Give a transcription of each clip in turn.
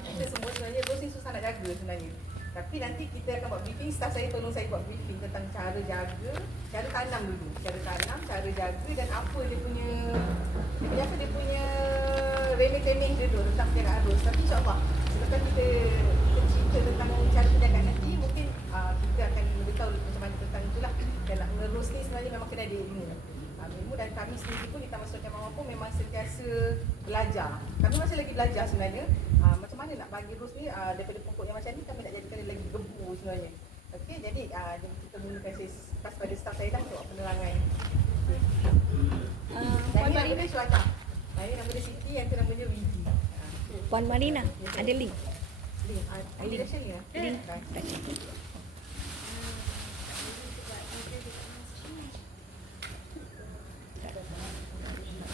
kita semua sebenarnya rose ni susah nak jaga sebenarnya. Tapi nanti kita akan buat briefing, staff saya tolong saya buat briefing tentang cara jaga, cara tanam dulu. Cara tanam, cara jaga dan apa dia punya remeh-temeh dia tu tentang penjagaan rose. Tapi insyaAllah, selepas kita cerita tentang cara penjagaan nanti, mungkin kita akan lebih tahu macam mana tentang itulah. Dan nak nge-rose ni sebenarnya memang kena ada ilmu. Ilmu dan kami sendiri pun di Taman Sultan Mama pun memang sentiasa belajar. Kami masih lagi belajar sebenarnya macam mana nak bagi rose ni daripada pokok yang macam ni kami nak jadikan dia lagi gebu sebenarnya. Okey, jadi kita mulakan pas pada staff saya dah untuk penerangan. Dan ini nama dia Syuhada. Ini nama dia Siti, yang tu namanya Widi. Puan Marina, ada link. Link dah share ya? Link.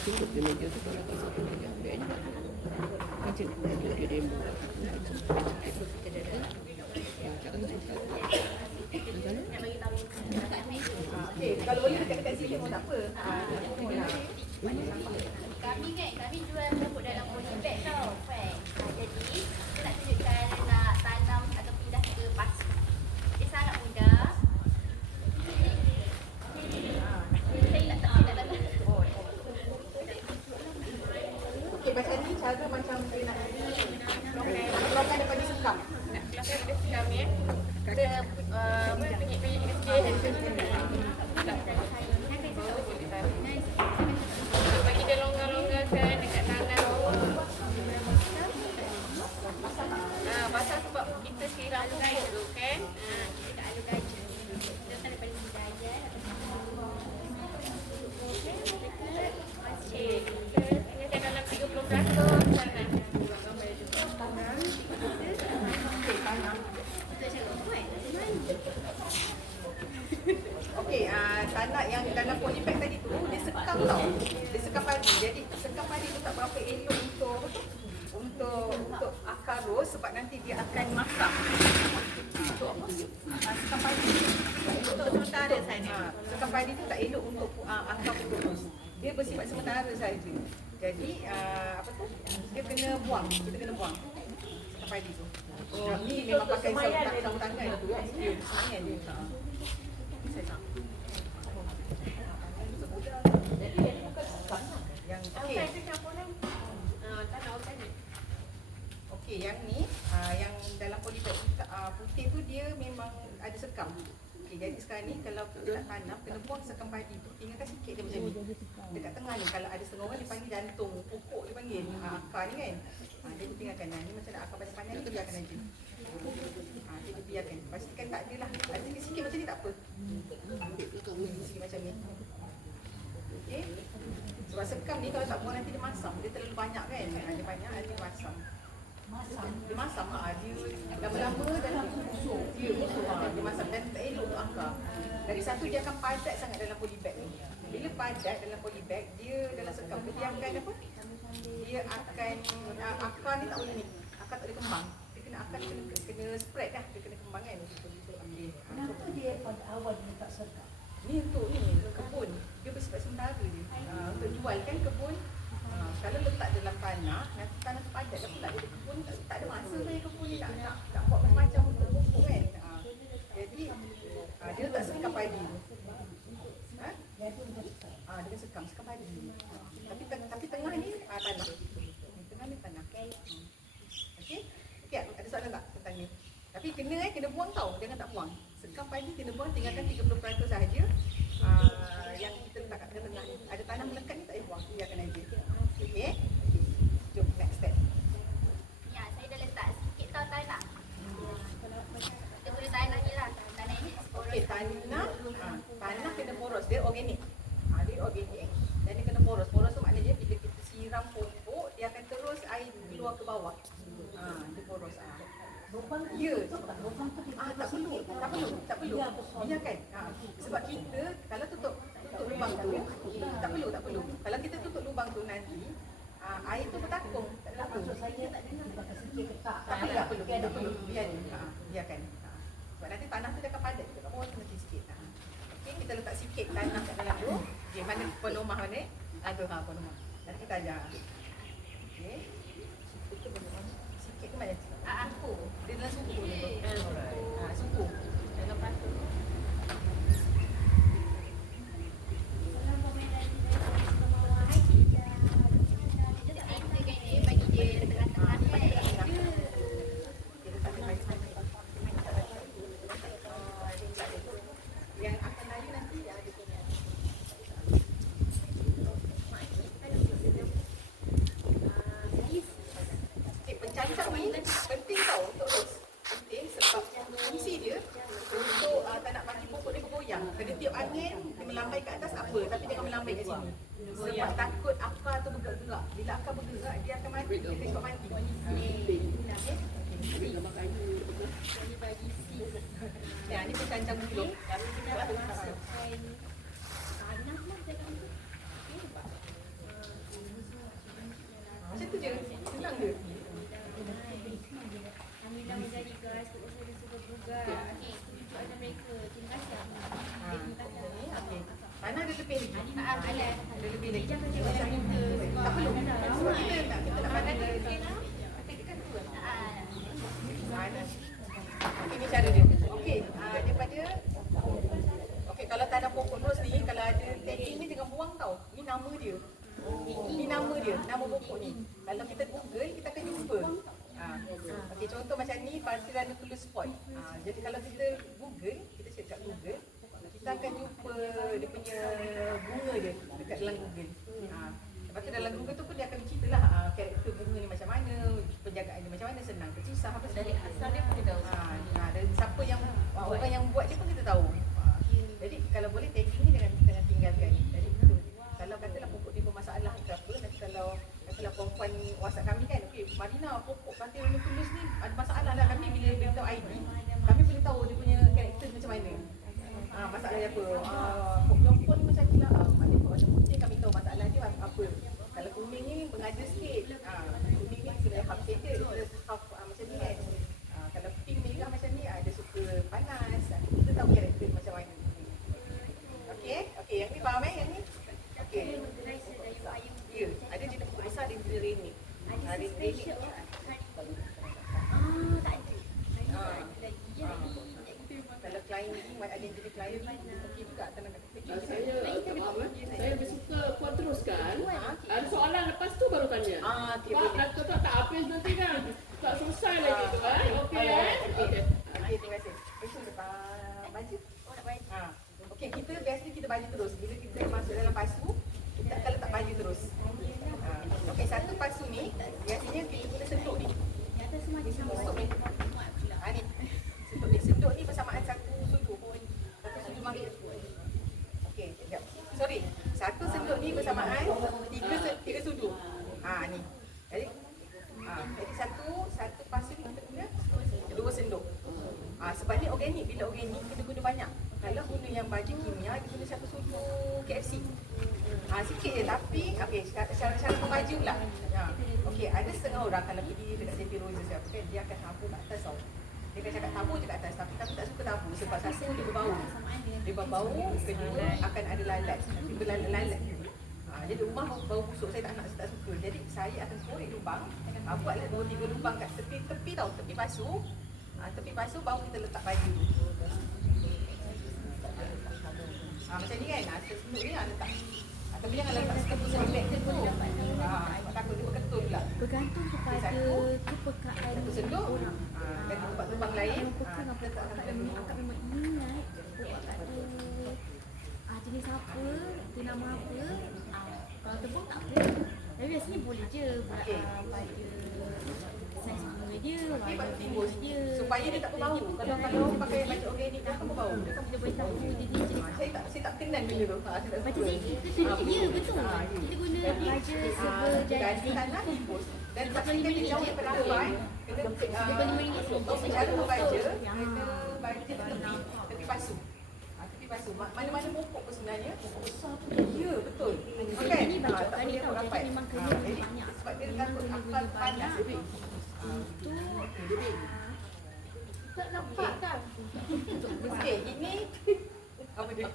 Cukup dia meja tu kalau tak satu meja dia enak. Macam dia demo. Okey, kalau boleh dekat-dekat sini pun tak apa. Kami jual pokok dalam polybag tau. Jadi kita nak tunjukkan nak tanam atau pindah ke pasu. Dia sangat mudah. Okey, macam ni cara macam dia nak keluarkan daripada sekam. Nak keluarkan daripada sekam ya. Kita penyek-penyek sikit. Bagi dia longgar-longgarkan dekat tangan. Basah sebab kita siram pokok tu kan. Kita alur gajah. Kita letak daripada hidayah. Tinggalkan dalam 30% sana. Okey, tanah yang dalam polybag tadi tu dia sekam tau. Dia sekam padi. Jadi sekam padi tu tak berapa elok untuk akar rose sebab nanti dia akan masak. Untuk apa? Sekam padi. Untuk sementara saja. Sekam padi tu tak elok untuk akar pokok rose. Dia bersifat sementara saja. Jadi apa tu? Dia kena buang. Kita kena buang sekam padi tu. Oh, ni memang pakai sarung tangan tu. Dia semayan dia. Jadi dia bukan sekam yang okey. Okey, yang ni yang dalam polybag putih tu dia memang ada sekam. Okey, jadi sekarang ni kalau kita nak tanam kena buang sekam padi tu, tinggalkan sikit dia macam ni. Dekat tengah ni kalau ada setengah orang dia panggil jantung pokok dia panggil akar ni kan. Jadi tinggalkan ni macam nak akar panjang-panjang ni tu biarkan aja. Kita biarkan. Pastikan tak ada lah. Ada sikit-sikit macam ni tak apa. Sikit macam ni. Okey. Sebab sekam ni kalau tak buang nanti dia masam. Dia terlalu banyak kan. Dia banyak nanti dia masam. Dia masam dia lama-lama dan busuk. Dia busuk dia masam dan tak elok untuk akar. Dari satu dia akan padat sangat dalam polybag ni. Bila padat dalam polybag, dia dalam sekam dia akan apa? Dia akan akar ni tak boleh ni. Akar tak boleh kembang. Dia kena akar kena spread dah. Dia kena kembang kan. Kenapa dia pada awal dia tak sekam? Ni untuk ni kebun. Dia bersifat sementara dia. Untuk jual kan kebun. Kalau letak dalam tanah, nanti tanah tu padat dah pula. Dia kebun tak ada masa saya kebun ni nak buat macam-macam untuk pokok kan. Jadi dia letak sekam padi. Dia sekam padi. Tapi tengah ni tanah. Tengah ni tanah. Okey? Okey, ada soalan tak tentang ni? Tapi kena buang tau. Jangan tak buang. Sekam padi kena buang, tinggalkan 30% sahaja. Yang kita letak kat tengah ni. Ada tanah melekat ni tak payah buang. Biarkan aja. Okey? Jom next step. Ya, saya dah letak sikit tau tanah. Kita boleh tanah je lah. Tanah ini Okey, tanah kena poros. Dia organik. Dia organik dan dia kena poros. Poros tu maknanya bila kita siram pokok, dia akan terus air keluar ke bawah. Dia poros. Lubang Ya, lubang tu tak perlu. Biarkan. Sebab kita kalau tutup lubang tu, tak perlu. Kalau kita tutup lubang tu nanti air tu bertakung. Tak ada apa. maksud saya tak pakai sikit ke tak? Tak perlu. Biarkan. Sebab nanti tanah tu dia akan padat. Kita bawah tu nanti sikit. Okey, kita letak sikit tanah kat dalam tu. Okey, mana penomah mana? Ada penomah. Nanti kita ajar. Okey. Itu penomah. Sikit tu mana? Aku. Dia dalam suku dia. Suku. Dalam pasu. Yang akan lari nanti dia ada punya. Pencancang ni penting tau untuk Ros. Penting sebab fungsi dia untuk tak nak bagi pokok dia bergoyang. Kalau tiup angin, dia melambai ke atas apa, tapi jangan melambai kat sini. Sebab takut akar tu bergerak. Bila akar bergerak, dia akan mati. Dia akan cepat mati. Ya, ni pencancang bulu. Macam tu je. Senang je. Mana ada lebih lagi? Ada lebih lagi. Tak perlu. Sebab kita nak pandai kan tu kan. Okey, ni cara dia. Okey, daripada okey, kalau tak ada pokok ros ni, kalau ada tagging ni jangan buang tau. Ni nama dia. Ni nama dia, nama pokok ni. Kalau kita Google, kita akan jumpa. Okey, contoh macam ni, Parthenoculus spot. Jadi kalau kita Google, kita search kat Google, kita akan jumpa dia punya bunga dia dekat dalam Google. Lepas tu dalam Google tu pun dia akan ceritalah karakter bunga ni macam mana, penjagaan dia macam mana, senang ke susah apa Dari asal dia pun kita tahu. dan siapa yang orang yang buat dia pun kita tahu. Jadi kalau boleh tagging ni jangan tinggalkan. Jadi kalau katalah pokok dia bermasalah ke apa, nanti kalau katalah perempuan WhatsApp kami kan, okey Marina, pokok Parthenoculus ni ada masalah lah, kami bila beritahu ID, kami boleh tahu dia punya karakter macam mana. Masalah dia apa? Perempuan ni macam ni lah. Maknanya warna putih kami tahu masalah dia apa. Kalau kuning ni mengada sikit. Kuning ni kena half shaded, half macam ni kan. Kalau pink merah macam ni, dia suka panas. Kita tahu karakter macam mana. Okey? Okey, yang ni faham yang ni? Okey. Ya, ada jenis pokok besar, ada jenis renik. Renik ni. Kalau klien ni, ada jenis klien ni, okey juga tenang kat kita. Saya lebih suka puan teruskan. Ada soalan lepas tu baru tanya. Pak, nak tak habis nanti kan? Tak selesai lagi tu kan? Okey Okey, terima kasih. Besok lepas baju. Okey, kita biasanya kita baju terus. Bila kita masuk dalam pasu, kita akan letak baju terus. Okey, satu pasu ni biasanya kita guna senduk ni. Senduk ni. Ni. Senduk ni. Senduk ni bersamaan satu sudu. Satu sudu marit. Okey, sekejap. Sorry. Satu senduk ni bersamaan tiga sudu. Ni. Jadi satu pasu ni kita guna dua senduk. Sebab ni organik. Bila organik kita guna banyak. Kalau guna yang baju kimia, dia guna satu sudu KFC. Sikit je, tapi okey, cara membaju pula. Okey, ada setengah orang kalau pergi dekat Sepi Roses ke apa kan, dia akan tabur kat atas tau. Dia akan cakap tabur je kat atas, tapi kami tak suka tabur sebab satu dia berbau. Dia berbau, kedua akan ada lalat. Nanti berlalat-lalat. Jadi rumah bau busuk, saya tak suka. Jadi saya akan korek lubang, buatlah 2-3 lubang kat tepi tau, tepi pasu. Tepi pasu baru kita letak baju. Macam ni kan, senduk ni letak. Tapi jangan letak sekepul-sekepul je tu. Takut dia berketul pula. Bergantung kepada kepekaan Satu senduk, orang. dan lubang lain. Yang peka dengan Kita akak letak memang akak memang ingat akak tu jenis apa, dia nama apa. Kalau tebal tak apa. Tapi biasanya boleh je buat pada saiz bunga dia, Tapi warna baju bunga dia. supaya dia tak berbau. Kalau pakai baju organik dia akan berbau. Kita boleh tahu dia jenis Saya tak kenal benda tu. Saya tak Baca suka. zikir tu ya betul. Kita guna baca Jadi tanah timbus. Dan pastikan dia jauh daripada awan. Kena cara membaca, kena baca tepi pasu. Tepi pasu. Mana-mana pokok pun sebenarnya, pokok besar tu. Ya, betul. Okey. Ini baca Tak kali boleh tahu rapat. jadi memang kena Jadi banyak. sebab dia takut akal panas. Itu Tak nampak kan? Okey, ini apa dia?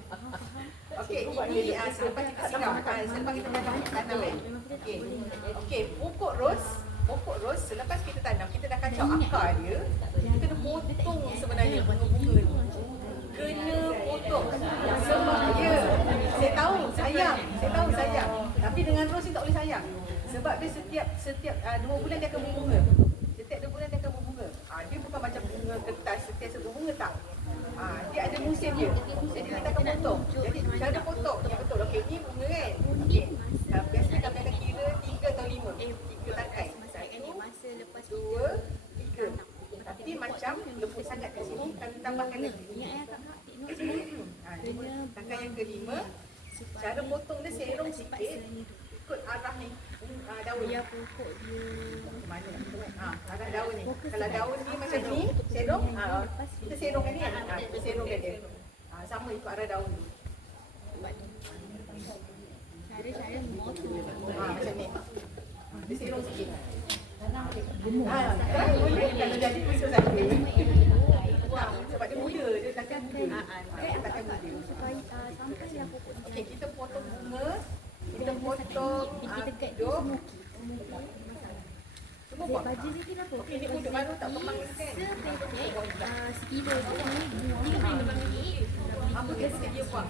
Okey, ini selepas kita siram, selepas kita tanam kan. Okey. Okey, pokok ros pokok ros selepas kita tanam, kita dah kacau akar dia, kita kena potong sebenarnya bunga-bunga ni. Kena potong. Sebab dia, saya tahu sayang, tapi dengan ros ni tak boleh sayang. Sebab dia setiap 2 bulan dia akan berbunga. Setiap 2 bulan dia akan berbunga. Dia bukan macam bunga kertas setiap berbunga tak. Dia ada musim dia. Jadi kita akan potong. Jadi cara potong yang betul. Okey, ni bunga kan. Okey. Biasanya kami akan kira 3 atau 5. 3 tangkai. Masa lepas 2, 3. Tapi macam lembut sangat kat sini, kami tambahkan lagi. Ingat kakak tengok semua. Tangkai yang kelima, cara potong dia serong sikit ikut arah ni. Daun. Dia pokok dia. Macam mana nak potong kan? Arah daun ni. Kalau daun ni macam ni, serong, kita serongkan ni kan? Kita serongkan dia. Sama ikut arah daun tu. Cara-cara memotong. Macam ni. Dia serong sikit. Boleh kalau jadi pisau saja. Sebab dia muda, dia takkan muda. Dia takkan muda. Supaya sampai lah pokok ni. Okey, kita potong bunga, kita potong hidup. Semua buang. Baju ni kenapa? Okey, ni untuk baru tak kembang kan? Sepaket sekilo je. Apa biasa dia buang?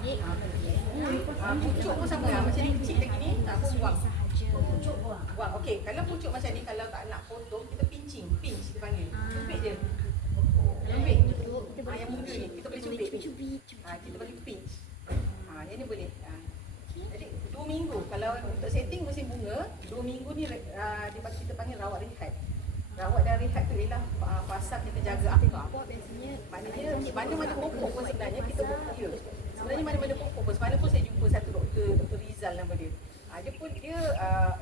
Pucuk pun sama lah. Macam ni kecil lagi ni, pun buang. Pucuk buang. Buang. Okey, kalau pucuk macam ni, kalau tak nak potong, kita pinch kita panggil. Cubit je. Cubit. Yang muda ni, kita boleh cubit. Kita boleh pinch. Yang ni boleh. Jadi 2 minggu. Kalau untuk setting musim bunga, 2 minggu ni kita panggil rawat rehat. Rawat dan rehat tu ialah fasa kita jaga akar. Maknanya mana-mana pokok pun sebenarnya kita pokok dia. Sebenarnya mana-mana pokok pun. Semalam pun saya jumpa satu Dr. Rizal nama dia. Dia pun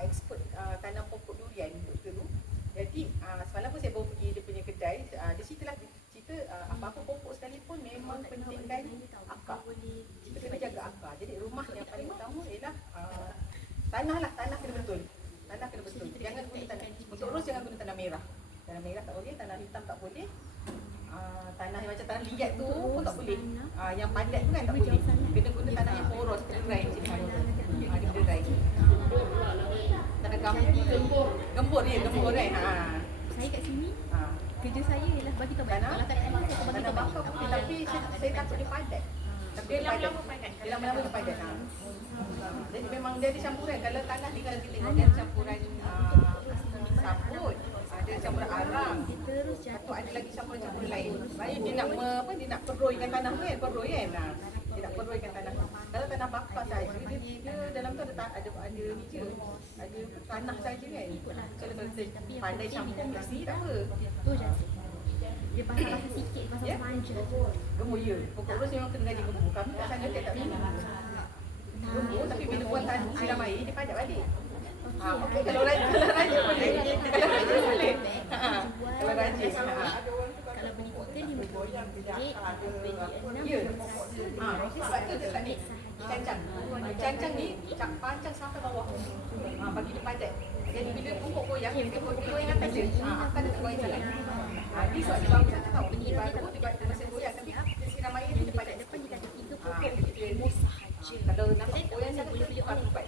expert tanam pokok durian doktor tu. Jadi semalam pun saya bawa pergi dia punya kedai. Dia cerita apa-apa pokok sekalipun memang pentingkan akar. Kita kena jaga akar. Jadi rumah yang paling utama ialah tanah kena betul. Tanah kena betul. Jangan guna tanah. Untuk ros jangan guna tanah merah. Tanah merah tak boleh, tanah hitam tak boleh. Tanah yang macam tanah liat tu pun tak boleh. Yang padat tu kan tak boleh. Kena guna tanah yang poros, kena dry macam ni. Dia kena dry. Tanah gembur. Gembur kan. Saya kat sini, kerja saya ialah bagi tahu Tanah? kalau tak ada bakar, bagi Tanah tahu. bakar boleh, tapi saya takut dia padat. Tapi dia lama-lama padat. Dia lama-lama dia padat. Jadi memang dia ada campuran. Kalau tanah ni kalau kita tengok dia ada campuran sabut, ada campuran arang. Terus Lepas tu ada lagi campuran-campuran lain. Supaya dia nak dia nak peroikan tanah tu kan, dia nak peroikan tanah tu. Kalau tanah bakar saja, dia dalam tu ada ni je. Ada tanah saja kan. Kalau kita pandai campur nasi tak apa. tu je. Dia pasal sikit, pasal manja. Gemuk ya. Pokok ros memang kena gaji gemuk. Kami kat sana tak minggu. Gemuk tapi bila buat siram air dia padat balik. Okey kalau rajin boleh. Kalau rajin boleh. Kalau rajin. Kalau beli kita 5 ringgit, beli 6 Ya. Sebab tu dia tak ni cancang. Cancang ni pancang sampai bawah. Bagi dia padat. Jadi bila pokok goyang, kita goyang atas dia. Akan dia tak goyang sangat. Ni sebab dia bagus tak tahu. Dia baru dia masa goyang tapi dia siram air dia padat. depan dia kata 3 pokok Dia sahaja. kalau nampak goyang sangat boleh beli empat.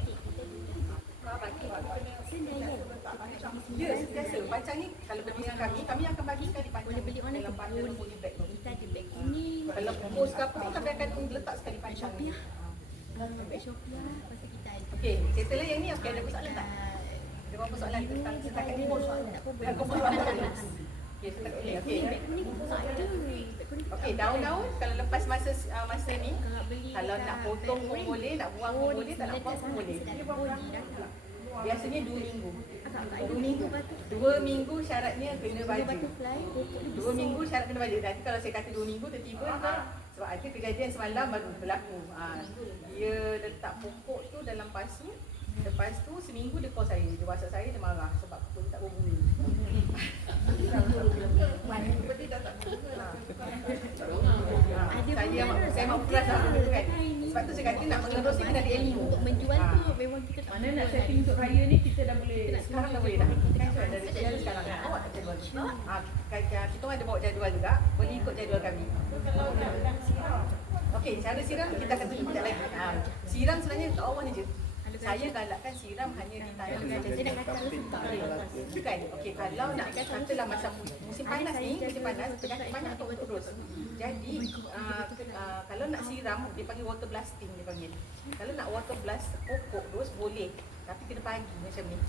Ya, sentiasa. Pancang ni kalau beli dengan kami akan bagi sekali pancang. Boleh beli online dalam ke bundle boleh. poly bag tu. Kita ada beg kuning, Kalau pos ke apa pun kami akan letak sekali pancang. Shopee lah. Beg Shopee lah. Lepas tu kita ada. Okey, settle lah yang ni. Okey, ada persoalan tak? Ada apa persoalan tentang setakat ni? Ada persoalan. Okey, setakat ni. Okey. Beg kuning pun tak ada. Beg kuning Okey, daun-daun kalau lepas masa ni beli kalau nak potong pun boleh, nak buang pun boleh, tak nak buang pun boleh. Biasanya 2 minggu. 2 minggu. 2 minggu syaratnya kena baja. Butterfly, pokok dia 2 minggu syarat kena balik. Nanti kalau saya kata 2 minggu tiba-tiba sebab ada kejadian semalam baru berlaku. Dia letak pokok tu dalam pasu. Lepas tu seminggu dia call saya. Dia WhatsApp saya, dia marah sebab pokok dia tak berbunga. Seperti dah tak berbunga. Saya mahu keras lah benda tu kan. Sebab tu saya kata nak mengerus ni kena ada ilmu. untuk menjual tu memang kita tak Mana nak setting untuk raya ni kita dah boleh. Sekarang dah boleh dah. Kan sudah ada jadual sekarang. Awak tak jadual. Kita orang ada bawa jadual juga. Boleh ikut jadual kami. Okey, cara siram kita akan tunjuk sekejap lagi. Siram sebenarnya kat awal ni je. saya galakkan siram hanya di tanam saja. Dia nak kata Bukan. Okey, kalau nak katalah macam musim panas ni, musim panas penyakit banyak tu terus. Jadi kalau nak siram dia panggil water blasting dia panggil. Kalau nak water blast pokok terus boleh. Tapi kena pagi macam ni.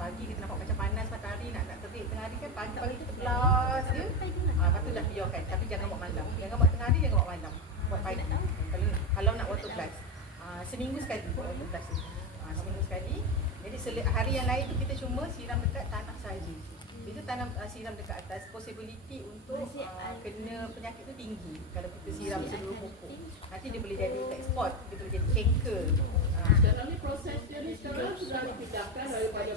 Pagi kita nampak macam panas matahari nak terik tengah hari kan pagi kita blast dia. Lepas tu dah biarkan. Tapi jangan buat malam. Jangan buat tengah hari, jangan buat malam. Buat pagi. Kalau nak water blast. Seminggu sekali buat water blast ni. Seminggu sekali. Jadi hari yang lain tu kita cuma siram dekat tanah saja. Bila tanam siram dekat atas, possibility untuk kena penyakit tu tinggi. Kalau kita siram seluruh pokok, nanti dia boleh jadi ekspor, dia boleh jadi kanker. Sekarang ni proses dia ni sekarang sudah dipindahkan daripada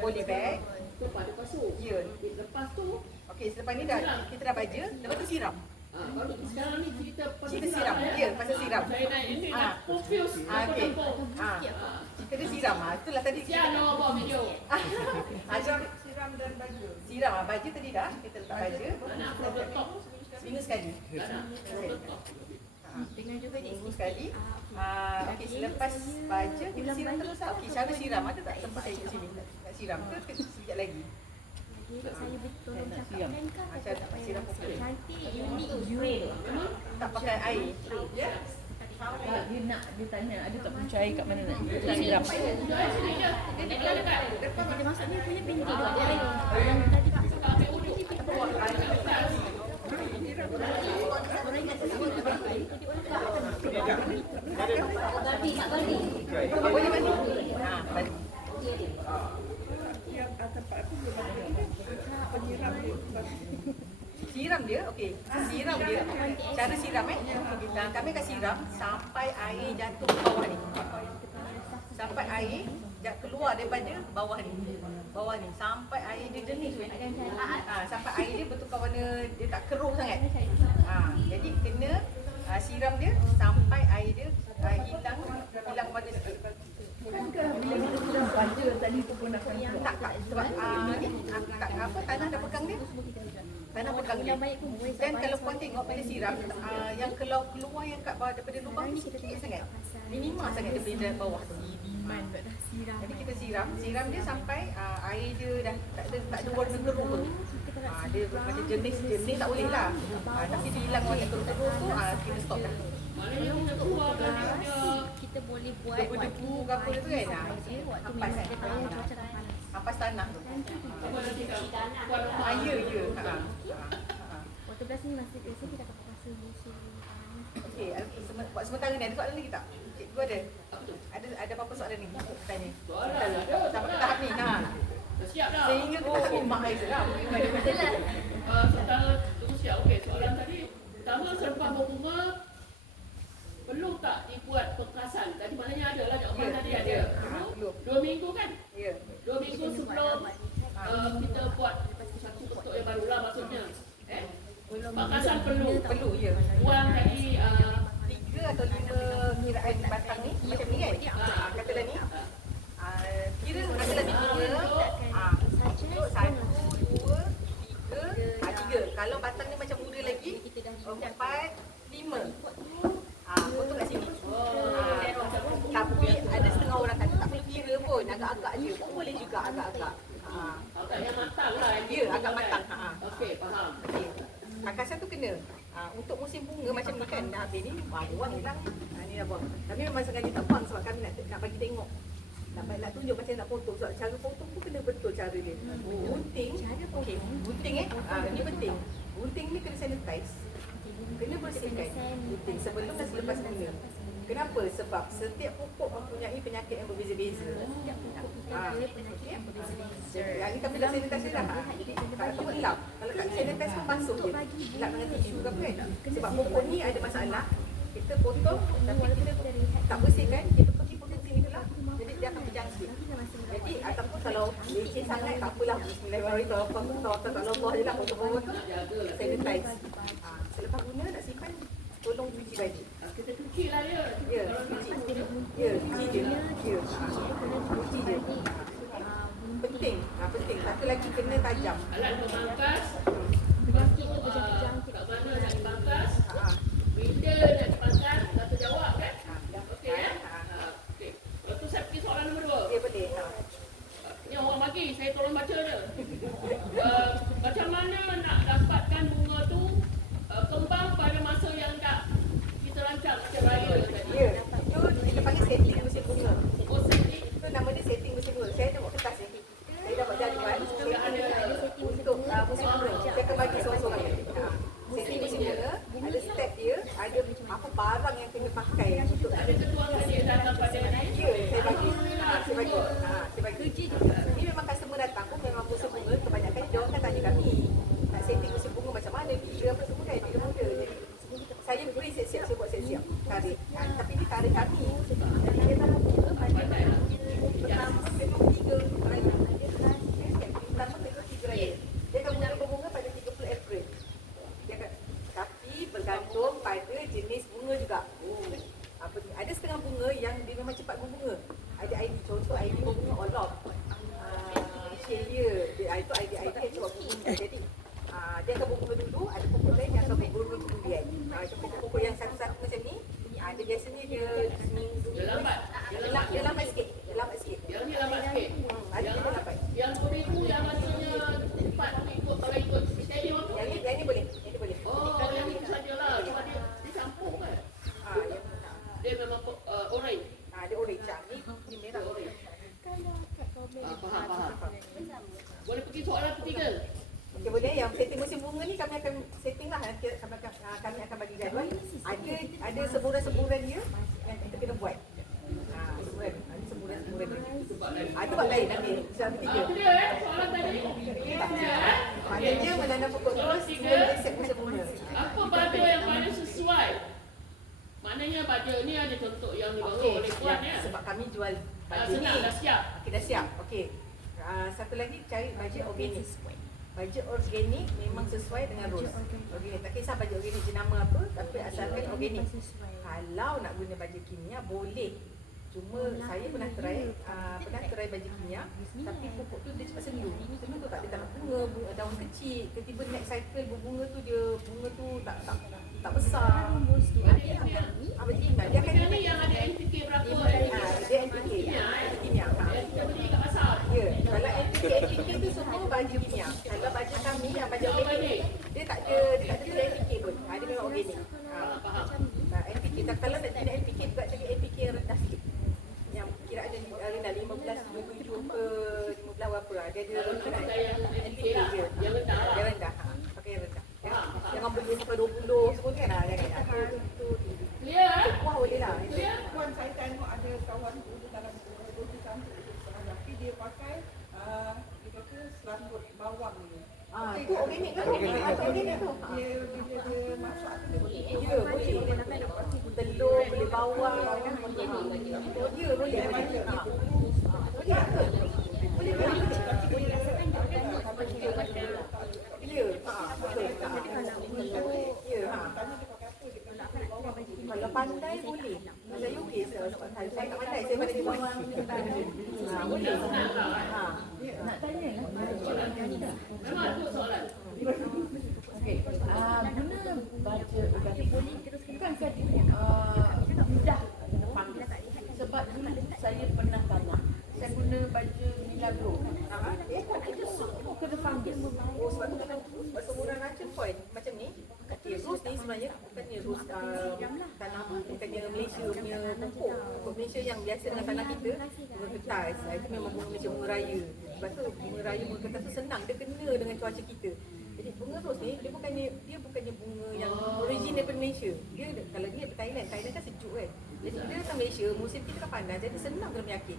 Poly bag kepada pasuk. Ya. Lepas tu, okey, selepas ni dah kita dah baja, lepas tu siram. baru sekarang ni cerita pasal Cerita siram. Ya, pasal siram. Saya nak ini nak confuse. Okey. Kita dia siram. Itulah tadi. Siap nak buat video. Siram dan baju. Siram baju tadi dah. Kita letak baju. Nak from the top. Seminggu sekali. Nak from the top. dengan juga ni Seminggu sekali. Okey, selepas baja kita siram terus lah. Okey, cara siram ada tak tempat saya kat sini? Nak siram ke sekejap lagi? saya betul cakapkan kan Macam tak siram pokok. cantik unik Tak pakai air. Ya. Dia tanya ada tak punca air kat mana nak siram. kita masuk ni punya pintu yang tadi orang ingat saya sebut tadi orang Boleh mandi. Siram dia, okey. Siram dia. Cara siram kami akan siram sampai air jatuh ke bawah ni. Sampai air keluar daripada bawah ni. Bawah ni sampai air dia jernih tu. Sampai air dia bertukar warna, dia tak keruh sangat. Jadi kena siram dia sampai air dia hilang warna sikit. Bila kita siram baja tadi tu pun akan Tak sebab ni tanah dah pegang dia. Tanah pegang dia. Dan kalau puan tengok bila siram yang keluar yang kat bawah daripada lubang ni sikit sangat. Minima sangat dia dari bawah tu. Jadi kita siram dia sampai air dia dah tak ada warna keruh tu. Dia macam jenis tak boleh lah. Tapi dia hilang warna keruh tu kita stop dah. Maknanya kita keluarkan dia kita boleh buat Debu-debu ke apa tu kan. Ampas kan. Ampas tanah tu. apa nanti kat buat rumah. Ya. waktu belas ni masih biasa kita akan rasa musuh Okey, buat sementara ni ada soalan lagi tak? Cikgu ada? Ada apa-apa soalan ni? Tanya. Soalan ada. Sampai tahap ni. Dah siap dah. Sehingga kita tak mak air seram. Sekarang tunggu siap. Okey, soalan tadi pertama selepas berbunga perlu tak dibuat peperasan? Tadi maknanya ada lah jawapan tadi ada. Perlu 2 minggu kan? Ya. 2 minggu sebelum kita buat satu bentuk yang baru lah maksudnya. Peperasan perlu. Perlu, ya. Buang tadi 3 atau 5 kiraan batang ni macam ni kan? Katalah ni. Kira katalah ni 3. Untuk 1, 2, 3. Kalau batang ni macam muda lagi 4, 5. Potong kat sini. Tapi ada setengah orang kata tak perlu kira pun, agak-agak je pun boleh juga agak-agak. agak yang matang lah. Ya, agak matang. Okey, faham. Okey. Kakasan tu kena. Untuk musim bunga macam ni kan, dah habis ni, buang hilang. Ni dah buang. Kami memang sengaja tak buang sebab kami nak bagi tengok. Nak tunjuk macam nak potong. Sebab cara potong pun kena betul cara dia. Gunting. Okey, gunting ni penting. Gunting ni kena sanitize. Kena bersihkan gunting sebelum dan selepas guna. Kenapa? Sebab setiap pokok mempunyai penyakit yang berbeza-beza. Yang ni kami dah sanitize dah. Jadi kalau tu lap. Kalau tak sanitize pun basuh je. Lap dengan tisu ke apa kan. Sebab pokok ni ada masalah. Kita potong tapi kita tak bersihkan, kita pergi potong gunting itulah. Jadi dia akan berjangkit. Jadi ataupun kalau leceh sangat tak apalah. Bismillahirrahmanirrahim. Tak Allah je lah potong-potong tu. Sanitize. Selepas guna nak simpan, tolong cuci baju. Kita cuci lah dia. Ya, cuci. Ya, cuci je. Ya, cuci je. Penting. Penting. Satu lagi kena tajam. Alat memangkas. Lepas tu kat mana nak dipangkas. Bila nak dipangkas, tak terjawab kan? Okey ya? Okey. Lepas tu saya pergi musim bunga. Dia akan bagi seorang-seorang. Setting musim bunga, ada step dia, ada apa barang yang kena pakai untuk Ada ketuangan dia datang pada ni. ya, saya bagi. Saya bagi. Ini memang customer datang pun memang musim bunga, kebanyakan dia orang kan tanya kami. Nak setting musim bunga macam mana, bila apa semua kan, bila muda. Jadi saya beri siap-siap, saya buat siap-siap. Tarik. Tapi ini tarik kami. Jadi dia tak pertama memang 3 raya. Pertama memang 3 raya. Dia akan mula berbunga pada 30 April. Dia akan, tapi bergantung pada jenis bunga juga. Apa ni? Ada setengah bunga yang dia memang cepat berbunga. Ada ID, contoh ID berbunga olop. Shelia, itu ID yang cepat berbunga. Jadi dia akan berbunga dulu, ada pokok lain yang akan berbunga kemudian. Macam pokok-pokok yang satu-satu macam ni, dia biasanya dia seminggu. Dia lambat sikit. Yang ni lambat sikit. Ada dia lambat. Yang beribu yang maksudnya cepat ikut kalau ikut steady waktu. Yang ni boleh. Oh, yang ni sajalah. Cuma dia campur kan. Dia memang orange. Dia orange. Ni merah orange. Kalau kat komen Faham. Boleh pergi soalan ketiga. Okey, boleh. Yang setting musim bunga ni kami akan setting lah. Kami akan bagi jadual. Ada sebulan-sebulan dia yang kita kena buat. Sebulan. Ada sebulan-sebulan dia. Sebab lain nanti. Sebab ketiga. Clear soalan tadi? Maknanya menanam pokok terus sebelum set musim bunga. Apa baju yang paling sesuai? Maknanya baju ni ada contoh yang dibawa Okey, oleh puan ya. sebab kami jual baju ni. Senang dah siap. Okey, dah siap. Okey. Satu lagi cari baju organik. Baju organik memang sesuai dengan rose. Organik. Tak kisah baju organik jenama apa, tapi asalkan organik. Kalau nak guna baju kimia boleh. Cuma saya pernah try baju kimia, tapi pokok tu dia cepat sendu. Sendu tu tak, dia tak nak bunga daun kecil. Tiba-tiba next cycle berbunga tu bunga tu tak besar. Dia akan Ini yang ada NPK berapa? dia NPK. Kimia. Kita beli kat pasar. Ya, kalau NPK tu semua baju kimia. Kalau baju kami yang baju organik, dia tak ada NPK pun. Dia memang organik. NPK, kalau nak guna NPK juga cari NPK yang rendah sikit. Yang kira ada rendah 15, 27 ke 15 berapa. Dia ada NPK je. Yang rendah lah. Yang rendah. Pakai yang rendah. Jangan beli sampai 20 semua kan. Jangan. Itu Clear? kuah boleh lah. Puan saya tengok ada kawan tu dia dalam roti campur tapi dia pakai dia kata selambut bawang ni. Itu organik kan? Organik tu. Dia masak tu dia boleh. Ya, boleh. Telur, boleh bawang. Oh, ya, boleh. Kalau pandai boleh. Saya okey sebab saya tak pandai, saya pandai bawang. Boleh. Nak tanya lah. Memang tu soalan. Okey. Guna baju organik bukan saja mudah kena panggil. Sebab dulu saya pernah tanam. Saya guna baju Milagro. Itu semua kena panggil. Oh, sebab tu kena semburan racun point macam ni. Rose ni sebenarnya bukannya rose tanah apa, bukannya Malaysia punya pokok. Pokok Malaysia yang biasa dengan tanah kita, bunga kertas. Itu memang bunga Malaysia, bunga raya. Sebab tu bunga raya, bunga kertas tu senang, dia kena dengan cuaca kita. Jadi bunga rose ni dia bukannya bunga yang origin daripada Malaysia. Dia kalau dia Thailand kan sejuk kan. Jadi dia datang Malaysia, musim kita kan panas, jadi senang kena penyakit.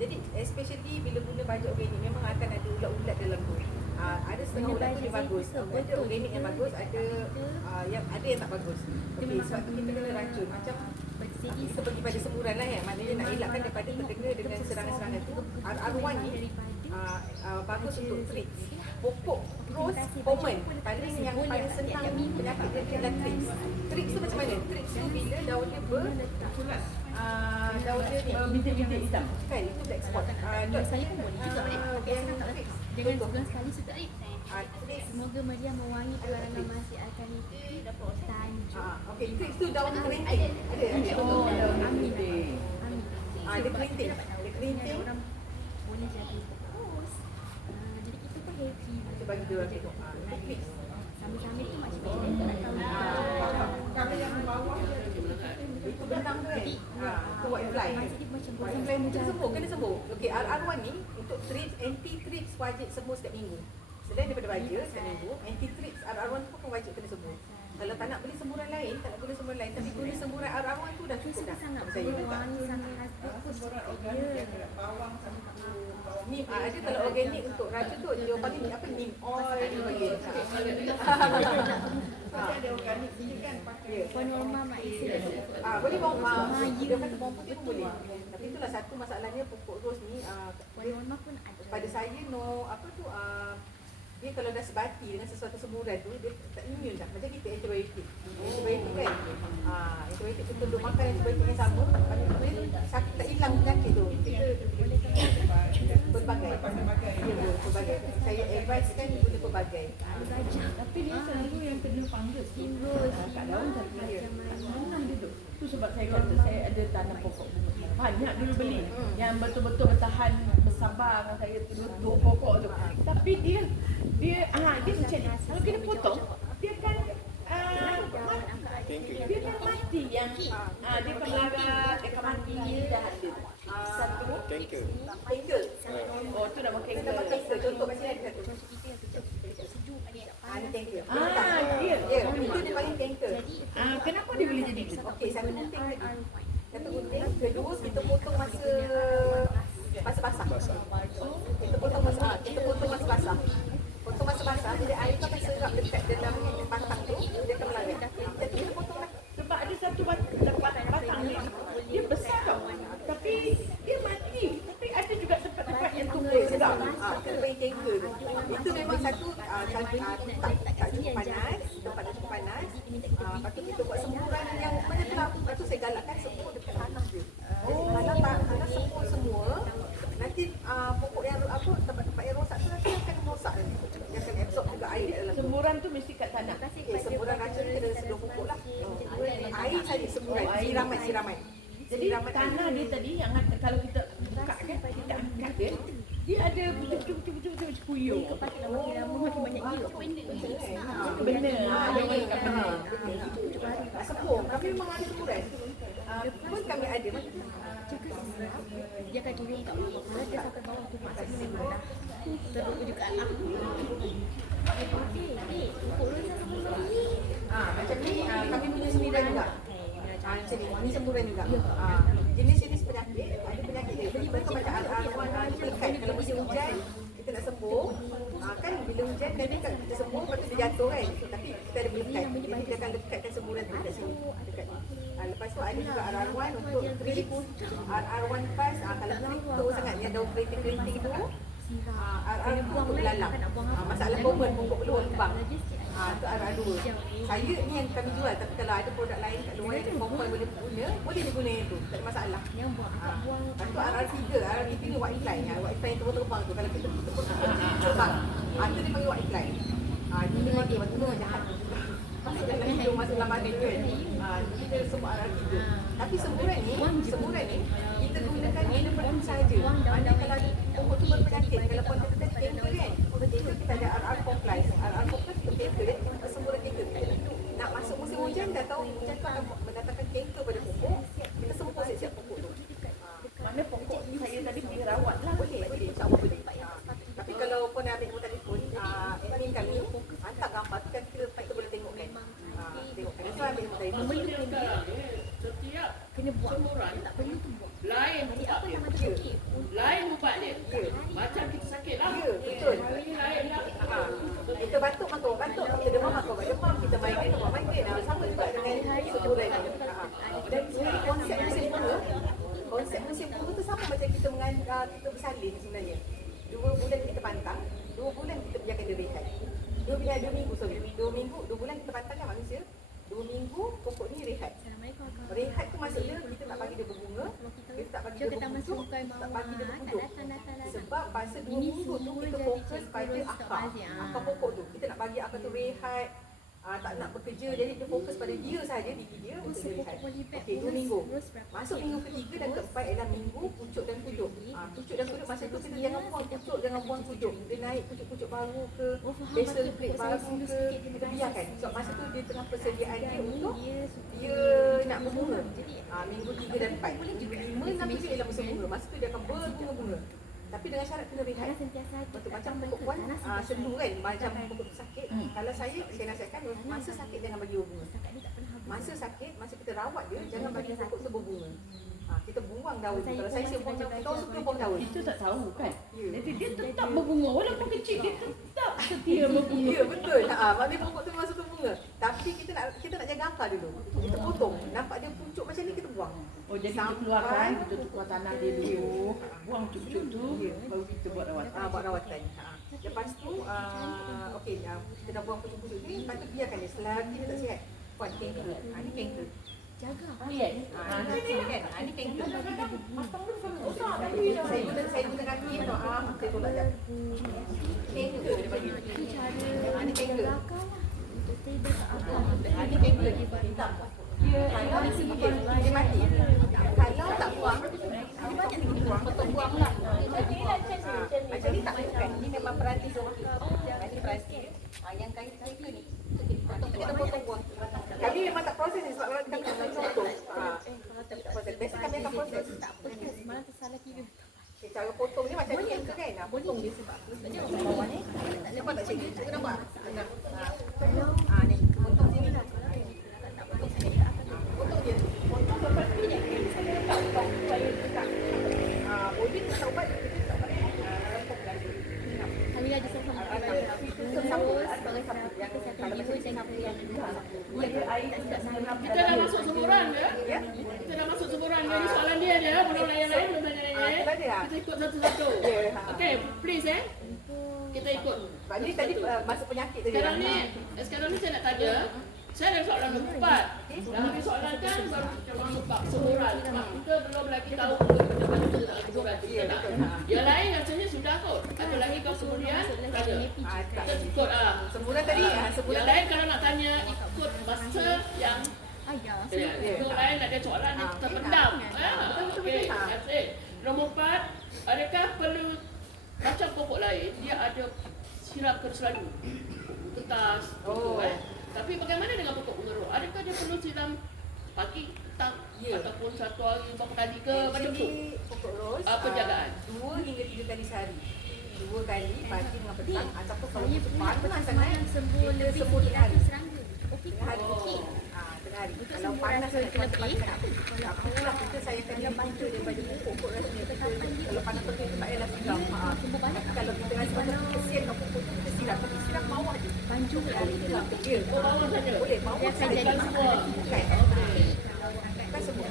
Jadi especially bila guna baju organik memang akan ada ulat-ulat dalam tu. Ada setengah ulat tu dia bagus. Ada organik yang bagus, ada yang tak bagus. Okey, sebab tu kita kena racun. Macam kita pergi pada semburan lah maknanya nak elakkan daripada terkena dengan serangan-serangan tu. R1 ni bagus untuk trips. Pokok rose common, paling yang paling senang penyakit dia adalah trips. Trips tu macam mana? Trips tu bila daun dia daun dia ni Bintik-bintik hitam. kan, itu black spot. Saya pun boleh juga dengan sebulan sekali sudah semoga Maria mewangi pelarangan masih akan itu tanjung. Okey, trips tu daun kerinting. Ada. Oh, amin. Dia kerinting. Dia kerinting. Orang boleh jadi terus. Jadi kita pun happy. Kita bagi dia orang tengok. Trips. Sambil-sambil tu macam mana tak tahu. Kalau yang bawah Itu bentang tu kan? Itu white fly. Dia macam White fly kena sembuh. Okey, R1 ni untuk trips, anti-trips wajib sembuh setiap minggu. Selain daripada baja seminggu, anti-thrips arwah tu pun wajib kena sembuh. Kalau tak nak beli semburan lain, tak nak guna semburan lain, tapi guna semburan arwah tu dah cukup dah. Sangat Saya wangi, sangat khas. Semburan organik yang ada bawang sama bawang. ni ada kalau organik untuk raja tu dia panggil apa neem oil dia panggil. Tapi ada organik juga kan pakai. Panorama mak isi. Boleh bawang dia kata bawang putih pun boleh. Tapi itulah satu masalahnya pokok ros ni Panorama pun ada. pada saya dia kalau dah sebati dengan sesuatu semburan tu dia tak imun dah. Macam kita antibiotik. Antibiotik kan. Antibiotik kita duduk makan antibiotik yang sama, sakit tak hilang penyakit tu. Kita pelbagai. Ya, pelbagai. Saya advise kan guna pelbagai. Tapi dia selalu yang kena fungus. Kat daun satu dia. Mana dia tu? Tu sebab saya kata saya ada tanam pokok bunga. Banyak dulu beli. Yang betul-betul bertahan bersabar dengan saya duduk pokok tu. Tapi dia macam ni. Kalau kita potong, dia akan dia akan mati yang dia akan melarat, dia akan mati dah ada. Satu Kanker. Oh tu nama kanker. Nama kanker contoh macam ni satu. Ni kanker. Dia. Ya, itu dia paling kanker. Kenapa dia boleh jadi tu? Okey, satu gunting tadi. Satu gunting, kedua kita potong masa basah. Kita potong masa basah. Potong masa basah, jadi air tu akan serap dekat dalam batang tu, dia akan melarat. Jadi kita potonglah. Sebab ada satu batang ni, dia besar tau. Tapi dia mati. Tapi ada juga tempat-tempat yang tumbuh sedap. Kita bagi kanker tu. Itu memang satu tak cukup panas, tempat tak cukup panas. Lepas tu kita buat semburan yang menetap. Lepas tu saya galakkan semua dekat tanah dia. Tanah semua semua. Nanti pokok yang tempat-tempat yang rosak tu nanti akan rosak nanti. Dia akan absorb juga air kat dalam tu. Semburan tu mesti kat tanah. Semburan racun kita ada sebelum pokok lah. Air saja semburan. Siraman. Jadi tanah dia tadi yang kalau kita buka kan, kita angkat dia ada betul-betul macam kuyup. Makin banyak dia. Benar. Tak sepung. Kami memang ada semburan. Pun kami ada. Dia akan turun kat bawah. Kalau dia sampai bawah tu maksudnya memang dah teruk juga lah. Pokok rosa sama ni. Macam ni kami punya semburan juga. Macam ni semburan juga. Jenis-jenis penyakit, ada penyakit dia. Betul macam arwah kita lekat kalau musim hujan kita nak sembuh. Kan bila hujan kan kita sembuh lepas tu dia jatuh kan. Tapi kita ada lekat. Jadi kita akan lekatkan semburan tu dekat sini. Dekat ni. Lepas tu ada juga arwah untuk trip, arwah pas kalau trip tu sangat yang daun keriting-keriting tu. Arwah untuk belalang. Masalah common pokok keluar lubang. Tu arwah 2. Saya ni yang kami jual, tapi kalau ada produk lain kat luar yang perempuan boleh guna, boleh diguna yang tu, tak ada masalah. Lepas tu RR3 ni white fly. White fly yang terbang tu, kalau kita terbang, tu dia panggil white fly. Dia memang dia memang jahat. Masuk dalam hidung, masuk dalam badan kan. Kita semua RR3. Tapi semburan ni kita gunakan bila perlu sahaja. Mana kalau pokok tu berpenyakit, kalau pun kita tadi kanker kan, kita ada RR Complex. RR Complex untuk kanker dia, semburan kanker. Nak masuk musim hujan, dah tahu hujan tu akan mendatangkan kanker pada pokok, kita sembuh siap-siap pokok tu. Mana pokok ni saya tadi boleh rawat lah. Boleh, insyaAllah boleh. Tapi kalau pun ambil nombor telefon, admin kami hantar gambar tu kan kita boleh tengok kan. Tengok kan. So ambil nombor telefon. Maksudnya sekarang setiap Kena buat. semburan Tak perlu tu buat. lain ubat dia. Lain ubat dia. Macam kita sakit lah. Ya, betul. Hari ni lain lah. Kita batuk makan ubat batuk, kita demam makan ubat demam, kita migrain makan migrain. Sama juga dengan semburan ni. Dan konsep musim bunga tu sama macam kita kita bersalin sebenarnya. 2 bulan kita pantang, 2 bulan kita biarkan dia rehat. 2 bulan kita pantangkan manusia. 2 minggu pokok ni rehat. Rehat tu maksudnya kita tak bagi dia berbunga, kita tak bagi dia berbujuk, tak bagi dia berbujuk. Sebab masa 2 minggu tu kita fokus pada akar pokok tu. Kita nak bagi akar tu rehat, tak nak bekerja, jadi dia fokus pada dia saja, diri dia untuk dia rehat. Okey, 2 minggu. Masuk minggu ketiga dan keempat ialah minggu pucuk dan kujuk. Pucuk dan kujuk masa tu kita jangan buang pucuk, jangan buang kujuk. Dia naik pucuk-pucuk baru ke, basal plate baru ke, kita biarkan. Sebab masa tu dia tengah persediaan dia untuk dia nak berbunga. Minggu 3 dan 4. Minggu 5, 6, 7 ialah musim bunga. Masa tu dia akan berbunga-bunga. Tapi dengan syarat kena rehat. Tanah sentiasa Betul, kita macam akan pokok puan tanah sentiasa sendu kan, macam akan pokok tu sakit. Hmm. Kalau saya nasihatkan masa sakit jangan bagi berbunga. setakat ni tak pernah habis. Masa sakit, masa kita rawat dia, jangan bagi pokok tu berbunga. Kita buang daun. Saya Kalau pun saya masih buang daun, belajar kita suka buang daun. Kita tak tahu kan. Ya. Jadi dia tetap berbunga walaupun kecil, dia tetap setia berbunga. Ya, betul. Maknanya pokok tu memang suka bunga. Tapi kita nak jaga akar dulu. Kita potong. Nampak dia pucuk macam ni, kita buang. Oh jadi kita keluarkan, kita tukar tanah dia dulu, buang cucuk tu, baru kita buat rawatan. Buat rawatan. Lepas tu, okey, kita dah buang pucuk-pucuk ni, lepas tu biarkan dia. Selagi dia tak sihat, puan kanker. Ni kanker. Jaga. Yes. Ni kan? Ni kanker. Saya guna kaki tu. Saya tolak jap. Kanker dia panggil. Itu cara Ni kanker. jaga akar lah. Untuk stay dekat akar. Ni kanker. Hitam. Kalau dia mati. Kalau tak buang, dia banyak lagi buang. Betul buang lah. Macam ni tak kan? Ni memang peranti zombie. Ini peranti. Yang kain kanker ni. Kita potong buang. Kami memang tak proses ni sebab kalau kami tak potong. Tak proses. Biasa kami akan proses. Malah tersalah kira. Cara potong ni macam ni kan? Potong dia sebab. Bawah ni. Nampak tak cikgu? Cikgu nampak? Ni. Potong sini. Potong sini. Potong dia. Potong lepas tu ni. Supaya dia tak. Boleh tak ubat. Kami dah jasa sama sebagai sahabat kesihatan jiwa dan kesihatan Kita dah masuk semburan ke? Ya? Kita dah masuk semburan ke? Ni soalan dia je, belum layan-layan, belum tanya-tanya. Kita ada. Kita ikut satu-satu. Ya. Okay, please kita ikut. Sebab ni tadi masuk penyakit tadi. Sekarang ni saya nak tanya. Saya ada soalan nombor 4. Dah habis soalan kan baru kita masuk bab semburan. Sebab kita belum lagi tahu kita mana kita nak semburan. Kita tak. Yang lain rasanya sudah kot. Ada lagi kau kemudian tanya. Kita ikut Semburan tadi. Yang lain kalau nak tanya ikut masa yang ayah. itu lain ada soalan yang terpendam. Okey, that's it. Nombor 4, adakah perlu macam pokok lain dia ada sirap selalu kertas tapi bagaimana dengan pokok pengeruk? Adakah dia perlu siram pagi, petang ataupun satu hari berapa kali ke macam tu? Pokok ros. Penjagaan. 2 hingga 3 kali sehari. 2 kali pagi dengan petang ataupun kalau Saya musim punya panas pernah sangat semalam sembuh kita lebih sembuh tengah hari. 300 serangga. Okey. Tengah hari. Okey. Tengah hari. Untuk Kalau sembuh panas rasa sangat lebih, tak apa. Itulah kita saya akan bantu daripada pokok rasanya. Kalau panas betul itu tak payahlah siram. sembuh banyak tak? Kalau kita rasa macam kesian kat pokok tu kita siram. Tapi siram bawah je. Banju Ya, Bawah saja. boleh. Bawah dia akan saja. jadi semua. Kan semua.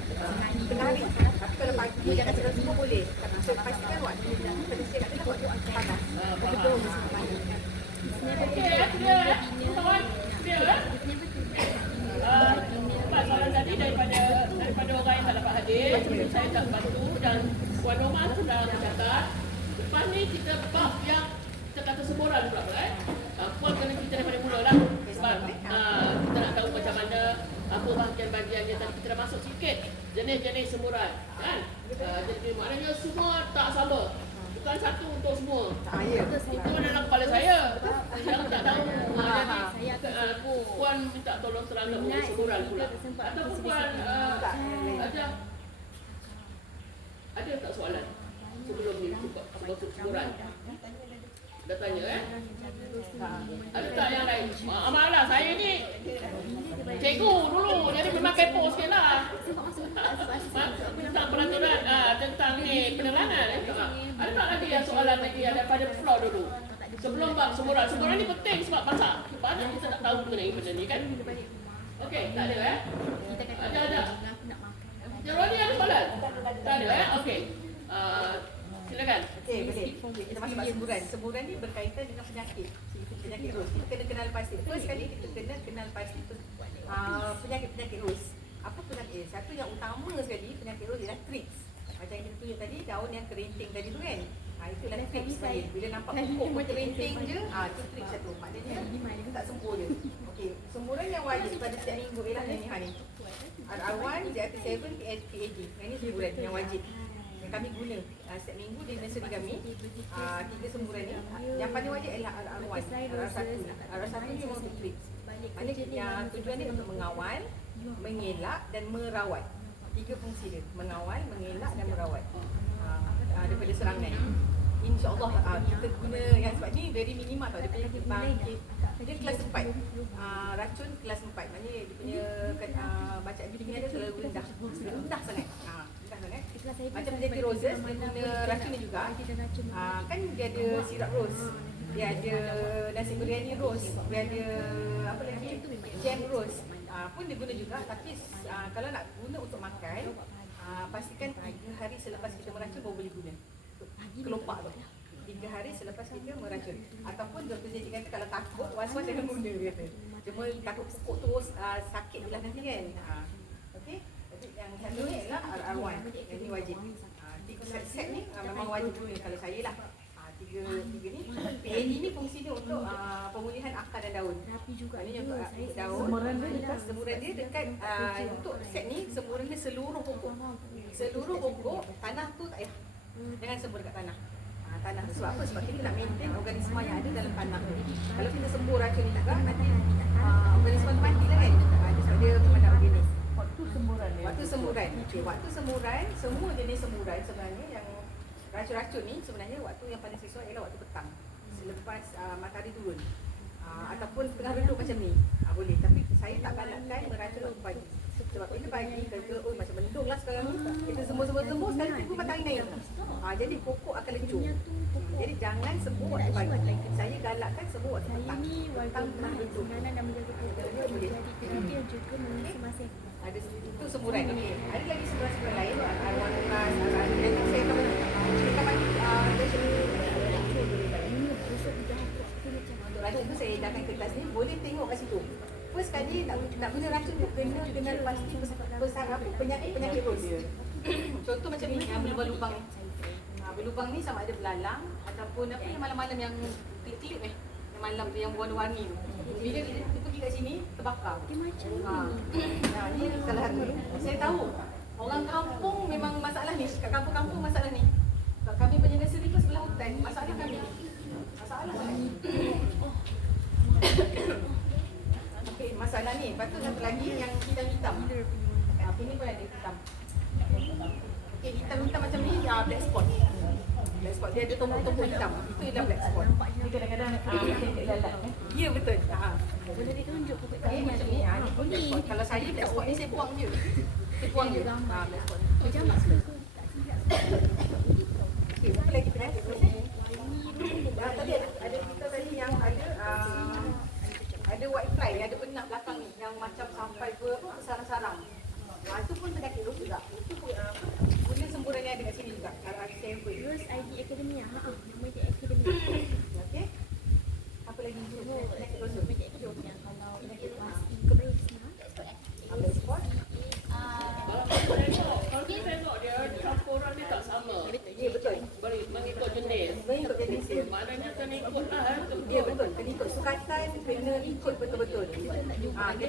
Tengah hari. Tapi kalau pagi jangan siram semua boleh. Tapi saya pastikan buat. Kita siap nak buat panas. Betul. Okey, clear kawan? Clear soalan tadi daripada orang yang tak dapat hadir, saya tak bantu dan Puan Norma sudah mencatat. Lepas ni kita bab yang kita kata semburan pula Puan kena cerita daripada mula lah. Sebab kita nak tahu macam mana apa bahagian-bahagiannya. Tadi kita dah masuk sikit jenis-jenis semburan kan. Jadi maknanya semua tak sama. Bukan satu untuk semua. Itu dalam kepala saya. Yang tak tahu. Puan minta tolong terangkan mengenai semburan pula. Ataupun Puan ada tak soalan sebelum ni cukup masuk semburan? Dah tanya Ada tak yang lain? Malah saya ni cikgu dulu jadi memang kepo sikit lah. Tentang peraturan tentang ni penerangan. Ada tak lagi yang soalan lagi daripada floor dulu? Sebelum bab semburan. Semburan ni penting sebab masak. Banyak kita tak tahu mengenai benda ni kan? Okey, tak ada Ada. Yang Roni ada soalan? Tak ada Okey. Silakan. Okey, boleh. Kita masuk bab semburan. Semburan ni berkaitan dengan penyakit. Penyakit rus. Kita kena kenal pasti. First kali kita kena kenal pasti penyakit rus. Apa penyakit? Satu yang utama sekali penyakit rus ialah Thrips. Macam yang kita tunjuk tadi, daun yang kerinting tadi tu kan. Itulah Thrips. Bila nampak pokok kerinting je, itu Thrips satu. Maknanya kita tak sembuh dia. Okey, semburan yang wajib pada setiap minggu ialah ni. RR1, ZRT7, PAG. Ini semburan yang wajib. Yang kami guna setiap minggu di nursery kami. 3 semburan ni. Yang paling wajib ialah RR1, RR1 ni memang untuk Thrips. Maknanya yang tujuan dia untuk mengawal, mengelak dan merawat. 3 fungsi dia, mengawal, mengelak dan merawat daripada serangan. InsyaAllah kita guna yang sebab ni very minimal tau. Dia punya dia kelas 4. Racun kelas 4. Maknanya dia punya bacaan bimbingan dia terlalu rendah. Rendah sangat. Rendah sangat. Macam Jati Roses dia guna racun ni juga. Kan dia ada sirap rose. Dia ada nasi biryani rose. Dia ada apa lagi? Jam rose. Pun dia guna juga, tapi kalau nak guna untuk makan, pastikan 3 hari selepas kita meracun baru boleh guna. Kelopak tu. 3 hari selepas kita meracun. Ataupun Dr. J kata kalau takut, was-was jangan guna dia kata. Cuma takut pokok terus sakit belah nanti kan. Okey. Jadi yang satu ni adalah RR1. Yang ni wajib. 3 set ni memang wajib guna kalau saya lah. Tiga ni. PAD ni fungsi dia untuk pemulihan akar dan daun. Maknanya untuk daun. Semburan dia dekat untuk set ni, semburan dia seluruh pokok. Seluruh pokok, tanah tu tak payah. Jangan sembur dekat tanah. Tanah tu sebab apa? Sebab kita nak maintain organisma yang ada dalam tanah tu. Kalau kita sembur racun ni juga, nanti organisma tu mati lah kan. Sebab dia pemanah organik. Waktu semburan dia. Waktu semburan. Okey, waktu semburan, semua jenis semburan sebenarnya yang racun-racun ni sebenarnya waktu yang paling sesuai ialah waktu petang. Selepas matahari turun. Ataupun tengah redup macam ni. Boleh. Tapi saya tak galakkan meracun waktu pagi. Sebab bila pagi kata, oh macam mendung lah sekarang ni. Kita semua-semua sekali tiba matahari naik. Jadi pokok akan lencur. Jadi jangan sembur waktu pagi. Saya galakkan sembur waktu petang. Petang tengah redup. Ada itu semburan. Okey. Ada lagi semburan-semburan lain. Arwah Nuras, nanti saya akan bagi untuk racun tu saya edahkan kertas ni. Boleh tengok kat situ. First kali nak guna racun tu kena dengan pasti besar apa penyakit rose. Contoh macam ni yang berlubang. Berlubang ni sama ada belalang ataupun apa yang malam-malam yang klip-klip yang malam tu yang warna-warni tu. Bila dia pergi kat sini terbakar. Ni salah satu. Saya tahu orang kampung memang masalah ni. Kat kampung-kampung masalah ni. Kami punya nursery tu sebelah hutan. Masalah kami ni. Masalah sangat. Okey, masalah ni. Lepas tu satu lagi yang hitam-hitam. Ini pun ada hitam. Okey, hitam-hitam macam ni black spot. Black spot dia ada tombol-tombol hitam. Itu ialah black spot. Dia kadang-kadang dia lalat. Ya betul. Boleh ditunjuk ke kat Macam ni. Ni pun black spot. Kalau saya black spot ni saya buang je. Saya buang je. Black spot. Macam mak suka Okey, apa lagi penyakit tu? Tadi ada kita tadi yang ada white fly, ada penak belakang ni yang macam sampai ke sarang-sarang. Itu pun penyakit rose juga. Itu guna semburan yang ada kat sini juga. Rose ID Academia. Nama dia Academia. Okey. Apa lagi? Penyakit rose. Kalau penyakit pasti kebaik Apa spot? Kalau kita tengok dia campuran dia tak sama. Ya betul. Mengikut jenis. Mengikut jenis dia. Maknanya kena ikut lah. Ya betul. Kena ikut sukatan, kena ikut betul-betul. Kena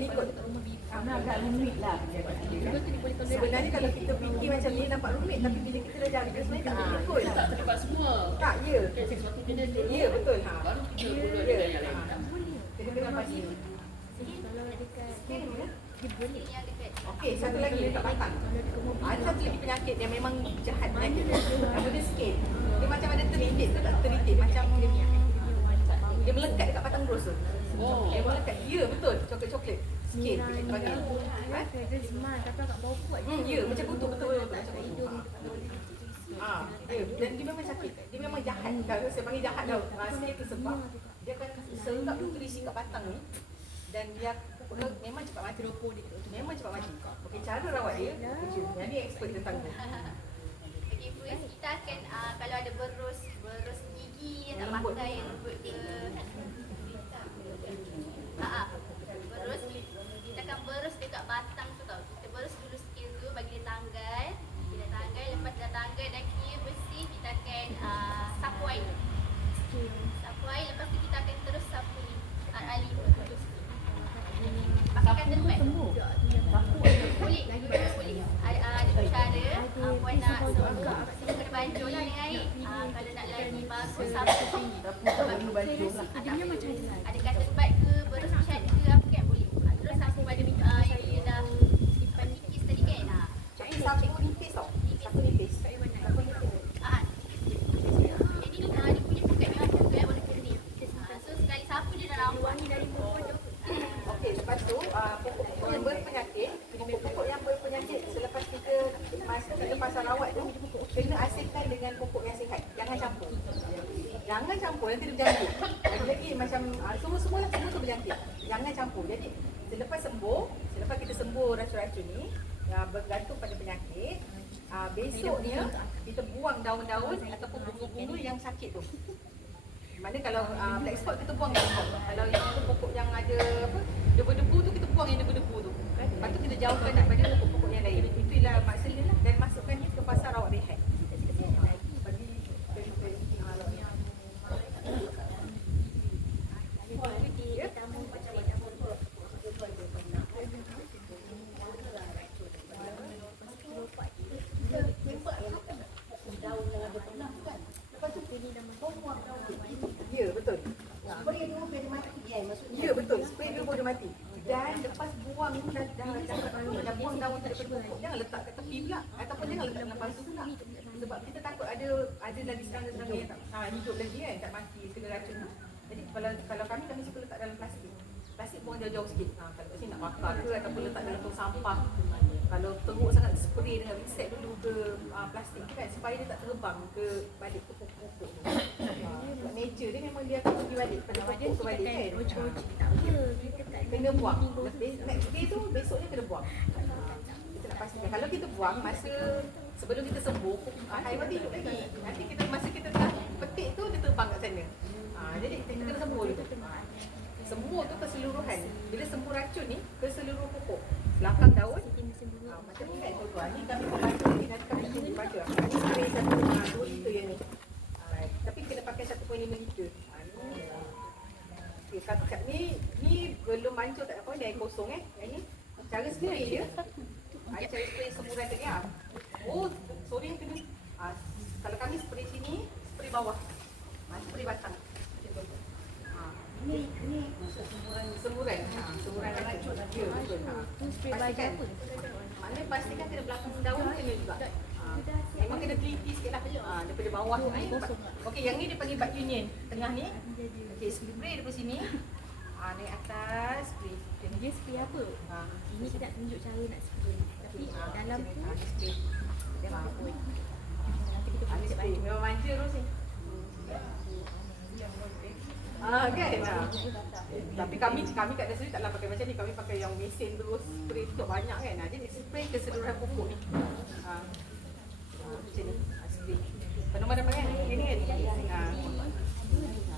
ikut. Karena agak rumit lah. Sebenarnya kalau kita fikir macam ni nampak rumit, tapi bila kita dah jaga sebenarnya tak boleh ikut. Tak terlibat semua. Tak, ya. Sesuatu jenis dulu. Ya betul. Baru kita guna dengan yang lain. Kita kena pasti. Kalau dekat Sikit ni mana? dia boleh. Okey, satu lagi dekat batang. Ada satu lagi penyakit yang memang jahat penyakit dia. Nama dia skin. Dia macam ada teritik tu tak teritik. Macam dia melekat dekat batang rose tu. Oh. Dia melekat. Ya betul. Coklat-coklat. Skin. Merah Kita panggil. dia smart tapi agak bau kuat. Ya macam kutu betul. Macam kutu. Dan dia memang sakit. Dia memang jahat. Kalau saya panggil jahat tau. Skin tu sebab dia akan serap nutrisi kat batang ni. Dan dia memang cepat mati. Memang cepat mati. Okey, cara rawat dia. Yang ni expert tentang tu. Okey, Fuiz, kita akan kalau ada berus gigi yang tak Lembut. pakai yang lembut ke berus kita akan berus dekat batang tu tau. Kita berus dulu skill tu bagi dia tanggal. Kita tanggal, lepas dah tanggal dah clear bersih, kita akan sapu air. Sapu air, lepas tu kita akan terus sapu ni ali pakai cotton pad. Boleh, boleh. Ada dua cara. Puan nak kita kena banjur lah dengan air. Kalau nak lagi bagus, sapu. Dia macam Ada cotton pad ke, berus cat ke, apa kan boleh. Terus sapu pada air dia dah simpan nipis tadi kan. Tapi sapu nipis tau. Sapu nipis. Jadi pokok-pokok yang berpenyakit, pokok-pokok yang berpenyakit selepas kita masuk ke pasar rawat tu, kena asingkan dengan pokok yang sihat. Jangan campur. Jangan campur, nanti dia berjangkit. Lagi macam semua berjangkit. Jangan campur. Jadi selepas kita sembuh racun-racun ni, bergantung pada penyakit, besoknya kita buang daun-daun ataupun bunga-bunga yang sakit tu. Mana kalau black spot kita buang daun. Kalau yang pokok yang ada debu-debu tu kita buang yang debu-debu tu. Lepas tu kita jauhkan daripada pokok-pokok yang lain. Itulah maksudnya lah, dan masukkannya ke pasar rawat rehat. Ya, betul. Spray dulu biar dia mati maksudnya. Ya, betul. Spray dulu baru dia mati. Dan lepas buang dah buang daun daripada pokok, jangan letak kat tepi pula ataupun jangan letak dalam pasu pula. Sebab kita takut ada lagi serangga-serangga yang tak hidup lagi kan, tak mati kena racun tu. Jadi kalau kami suka letak dalam plastik. Plastik buang jauh-jauh sikit. Kalau kat sini nak bakar ke ataupun letak dalam tong sampah. Kalau teruk sangat spray dengan reset dulu ke plastik tu kan, supaya dia tak terbang ke balik ke pokok-pokok tu. Nature dia memang dia akan pergi balik pada pokok tu balik kan. Kena buang. Next day tu besoknya kena buang. Kita nak pastikan kalau kita buang masa sebelum kita sembuh, haiwan hidup lagi. Nanti masa kita dah petik tu dia terbang kat sana. Jadi kita kena sembuh dulu. Sembuh tu keseluruhan. Bila sembuh racun ni ke seluruh pokok. Belakang daun macam ni kan tuan-tuan. Ni kami membaca ni, nanti kami cuba baca. Ini spray 2 liter yang ni. Tapi kena pakai 1.5 liter. Okay, kat ni belum mancur tak apa, ni air kosong Yang ni cara spray dia. Cara spray semburan dia. Oh, sorry yang kena. Kalau kami spray sini, spray bawah. Spray batang. Ini semburan Semburan racun. Ya, betul. Tu spray baju apa? Maknanya pastikan kena belakang daun kena juga. Memang kena teliti sikit lah. Daripada bawah ni. Okey, yang ni dia panggil bud union. Tengah ni. Okey, spray daripada sini. Naik atas, spray. Dia spray apa? Ini kita nak tunjuk cara nak spray. Tapi dalam tu spray. dia apa? Nanti kita Ini boleh spray. Memang manja terus ni. Kan? Tapi kami kat dasar taklah pakai macam ni. Kami pakai yang mesin terus spray tu banyak kan. Jadi spray keseluruhan pokok ni. Macam ni. Spray. Penuh mana pakai ni kan?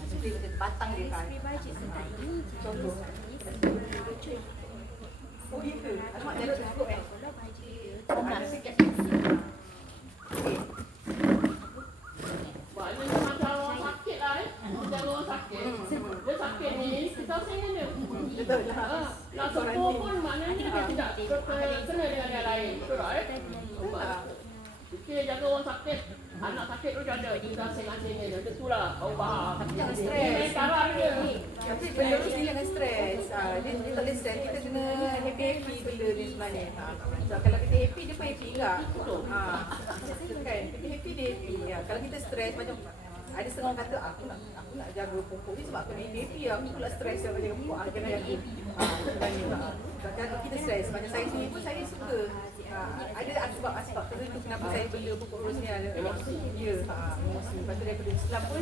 Spray macam batang dia kan. Spray baju sedap ini. Contoh. Oh ya ke? Alamak dia ada cukup Kalau baju dia Ada sikit. Okey. Maknanya macam orang sakit lah Macam orang sakit. Dia sakit ni, kita sayang dia. Betul lah. Nak sembuh pun maknanya dia tidak kena dengan yang lain. Betul tak Fikir jaga orang sakit. Anak sakit tu ada. Kita asing-asingnya dia. Itulah kau faham. Tapi jangan stres. Sekarang dia. Tapi benda ni jangan stres. Dia tak boleh stres. Kita kena happy-happy benda ni sebenarnya. So, kalau kita happy, dia pun happy juga. Kan? Kita happy, dia happy. Kalau kita stres macam ada setengah orang kata aku nak jaga pokok ni sebab aku ni happy. Aku pula stres yang jaga pokok. Kena jaga. Sebenarnya. Kalau kita stres, macam saya sendiri pun saya suka. Ada asbab tertentu kenapa saya bela pokok ros ni ada emosi. Ya, emosi. Lepas tu daripada Islam pun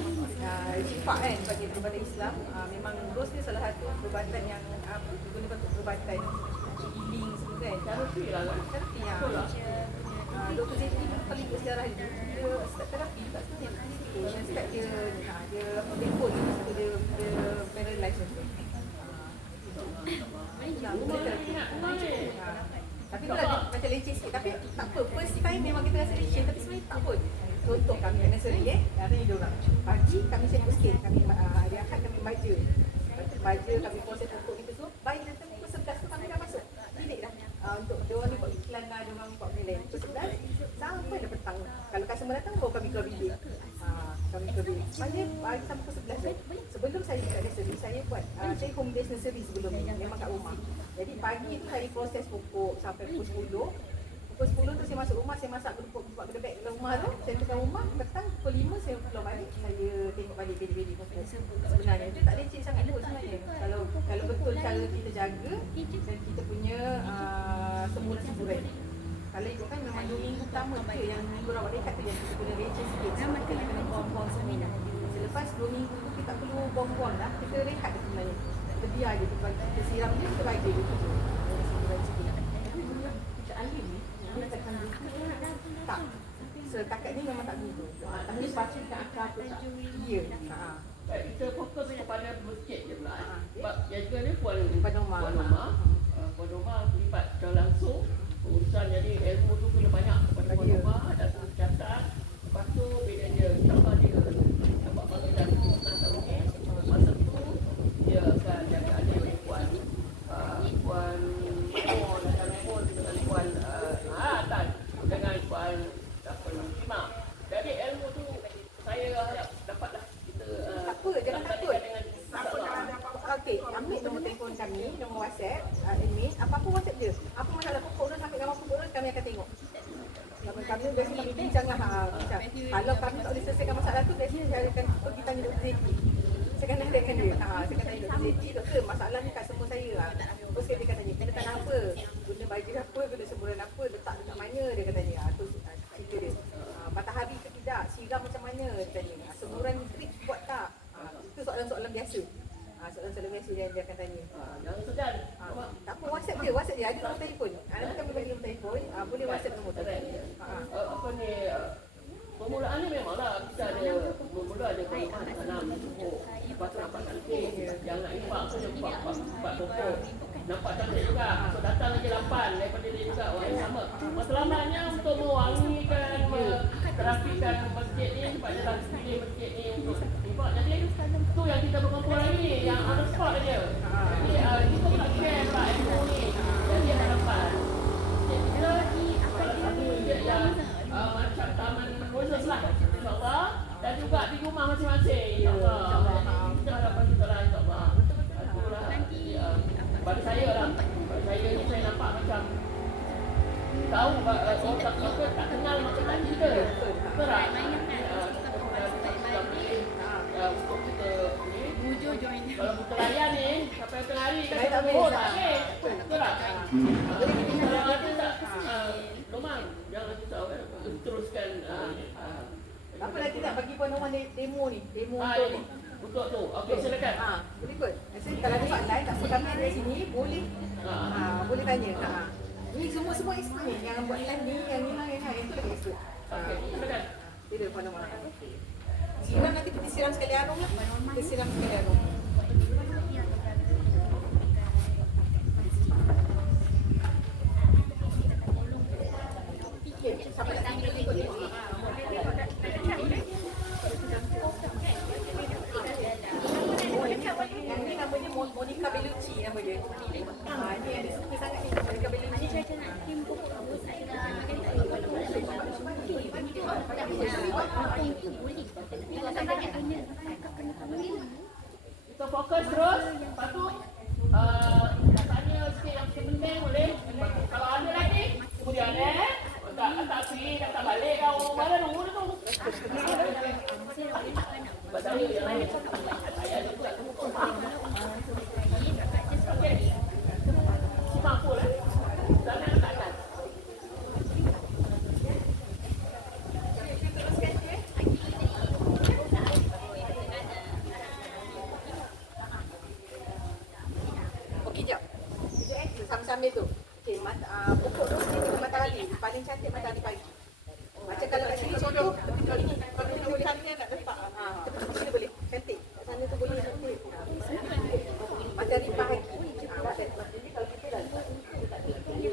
sifat kan bagi perubatan Islam. Memang ros ni salah satu perubatan yang digunakan untuk perubatan healing semua kan. Terapi lah kan. Terapi Dr. Zeti pun kalau ikut sejarah dia start terapi tak sebenarnya. Dia start dia backbone dia paralyze tu. Tapi tu lah macam leceh sikit. Tapi tak apa, first time memang kita rasa leceh. Tapi sebenarnya tak pun. Contoh kami anak seri ada ni diorang. Pagi kami sibuk sikit. Kami hari Ahad kami baca. Kami proses pokok kita semua. Baik nanti pukul 11 tu kami dah masuk. Bilik dah. Untuk diorang ni buat iklan lah, diorang buat bilik. Pukul 11 sampai dah petang. Kalau customer datang baru kami keluar bilik. Kami keluar bilik. Maknanya pagi sampai pukul 11 sebelum saya kat nursery, saya buat saya home based nursery sebelum ni. Memang kat rumah. Jadi pagi tu saya proses pokok sampai pukul 10. Pukul 10 tu saya masuk rumah, saya masak buat beg dalam rumah tu. Saya tukar rumah, petang pukul 5 saya keluar balik. Saya tengok balik beli-beli pokok. Sebenarnya dia tak leceh sangat pun sebenarnya. Kalau betul cara cara kita jaga dan kita punya semburan-semburan. Kalau ikutkan memang 2 minggu pertama tu yang minggu rawat rehat tu yang kita kena rehat sikit. Sebab kita kena buang-buang semua. Selepas 2 minggu tu kita tak perlu buang-buang dah. Kita rehat dia sebenarnya. Kita biar je, kita siram dia, kita bagi dia tu. Semburan sikit. Kita alih ni, dia takkan dulu. Tak. Setakat ni memang tak dulu. Tapi baca dekat akar tu tak. Ya. Kita fokus kepada masjid je pula. Sebab jaga ni Puan Norma. Puan Norma terlibat secara langsung urusan, jadi ilmu tu kena banyak kepada Puan Norma dan terus catat. Lepas tu bila dia tambah dia dapat panggilan masa tu dia akan jaga adik oleh Puan Puan Mon dan Mon dengan Puan Tan dengan Puan Lima. Jadi ilmu tu saya harap dapatlah kita Apa, jangan takut. Okey, ambil nombor telefon kami, nombor WhatsApp, admin, apa-apa WhatsApp dia. Apa masalah pokok tu, sampai gambar pokok tu, kami akan tengok. Kami biasanya kami bincang lah. Kalau kami tak boleh selesaikan masalah tu, biasanya saya akan pergi tanya Dr. Zeti. Saya akan tanya dia. Saya akan tanya Dr. Zeti, doktor, masalah ni kat semua saya. Terus dia akan tanya, kena tanah apa? Guna baju apa? Guna semburan apa? Letak dekat mana? Dia akan tanya. Tu cerita dia. Matahari ke tidak? Siram macam mana? Dia tanya. Semburan drip buat tak? Itu soalan-soalan biasa. Soalan-soalan biasa yang dia akan tanya. jangan segan. Tak apa, WhatsApp dia ada nombor telefon. Ada kami bagi nombor telefon, boleh WhatsApp nombor tu. Apa ni permulaan ni memanglah kita ada bermula ada perumahan tanam pokok. Lepas tu nampak cantik. Yang nak impak tu dia empat pokok. Nampak cantik juga. So datang lagi 8 daripada dia juga. Wah, sama. Matlamatnya untuk mewangikan, terapikan masjid ni sebab dia dah pilih masjid ni untuk impak. Jadi tu yang kita berkumpul lagi, yang on the spot dia. Jadi kita nak share pula ilmu ni. Jadi harapan kita satu masjid yang macam taman khusus lah, insyaAllah. Dan juga di rumah masing-masing, insyaAllah. Kita harapan kita lah, insyaAllah. Itulah pada saya lah. Pada saya ni saya nampak macam tahu orang tak kenal macam tak kita. Betul tak? Untuk kita ni, kalau kita layan ni sampai tengah hari kita tak boleh. Betul tak? Jadi kalau ada tak Norman, jangan kita teruskan. Apa lagi tak bagi Puan Norman demo ni? Demo untuk tu. Okey, silakan. Boleh kot. Saya kalau ada soalan tak apa kami ada sini boleh. Boleh tanya. Ini semua expert ni yang buat live ni, yang itu lagi expert. Okey, silakan. Tidak Puan Norman. Siram nanti kita siram sekali harum lah. Kita siram sekali harum. Siapa nak tanya ikut dia? Yang ni namanya Monica Bellucci nama dia. Ni yang dia suka sangat ni, Monica Bellucci. Kita fokus terus. Lepas tu tanya sikit yang penting boleh. Kalau ada lagi, kemudian tak free, tak balik kau mana dulu tu. Padahal yang lain saya juga okey. Mampu lah. Sana kat atas. Okey, jap. Sambil tu. Okey, pokok tu ni matahari. Paling cantik matahari pagi. Macam kalau kat sini contoh, kalau ini boleh nak letak. Sini boleh. Cantik. Kat sana tu boleh cantik. Matahari pagi. Jadi kalau kita dah boleh. Ini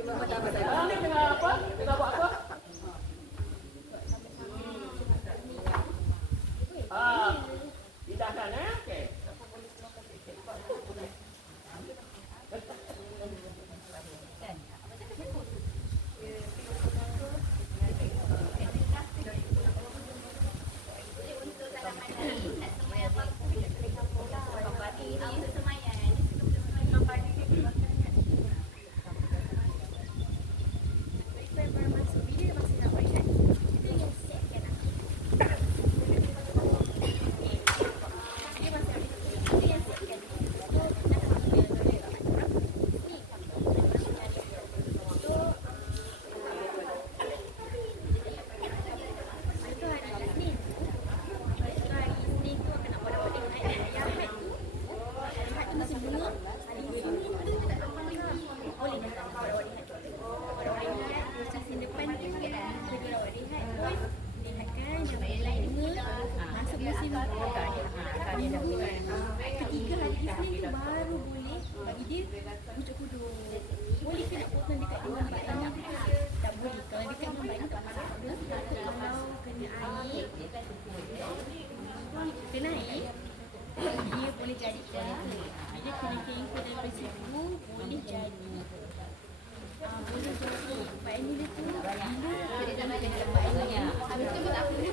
memang matahari. Ni tengah apa? Tengah buat apa? Pindahkan okey. ketiga hari Isnin tu baru boleh bagi dia pucuk kudung. Boleh ke nak potong dekat dengan baik ni? Tak boleh. Kalau dekat dengan baik ni tak masalah. Kalau kena air, kena air, dia boleh jadi cancer. Bila kena cancer daripada situ, boleh jadi boleh jadi baik ni dia tu bila dia dah nak jadi baik ni habis tu tak boleh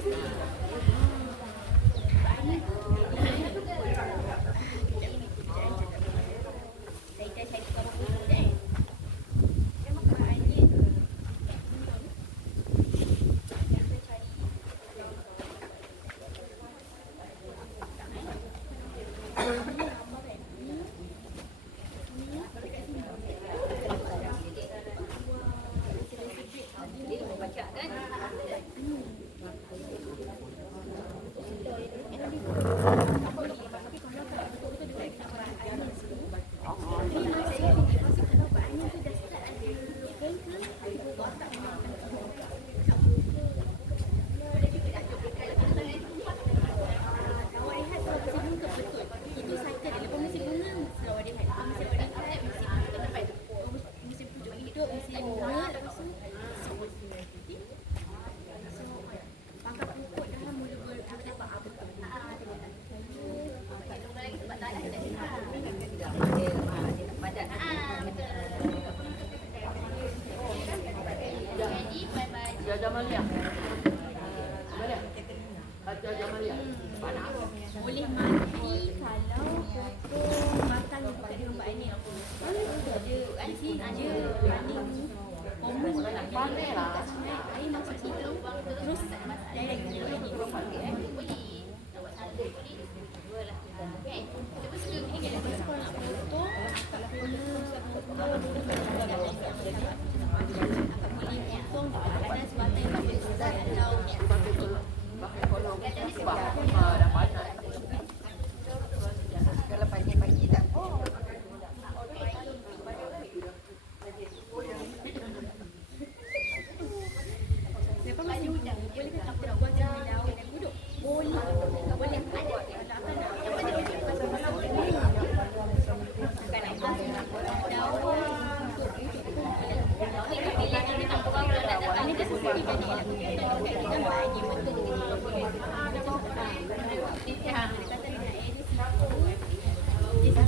Jamalia. Mana? Haja Jamalia. Mana? Boleh mati kalau potong makan dekat di rumah ni. Ada di sini ada paling common pakai lah. Air masuk situ terus direct ke dalam ni. Kalau pagi-pagi tak Lepas masih hujang, boleh ke tak nak buat daun dan guduk? Boleh. Boleh. Ada. Yang penting hujung. Bukan nak buat daun untuk ini dia sesuai dengan dia. Kita buat dia betul. Dia kata dengan air dia situ. Dia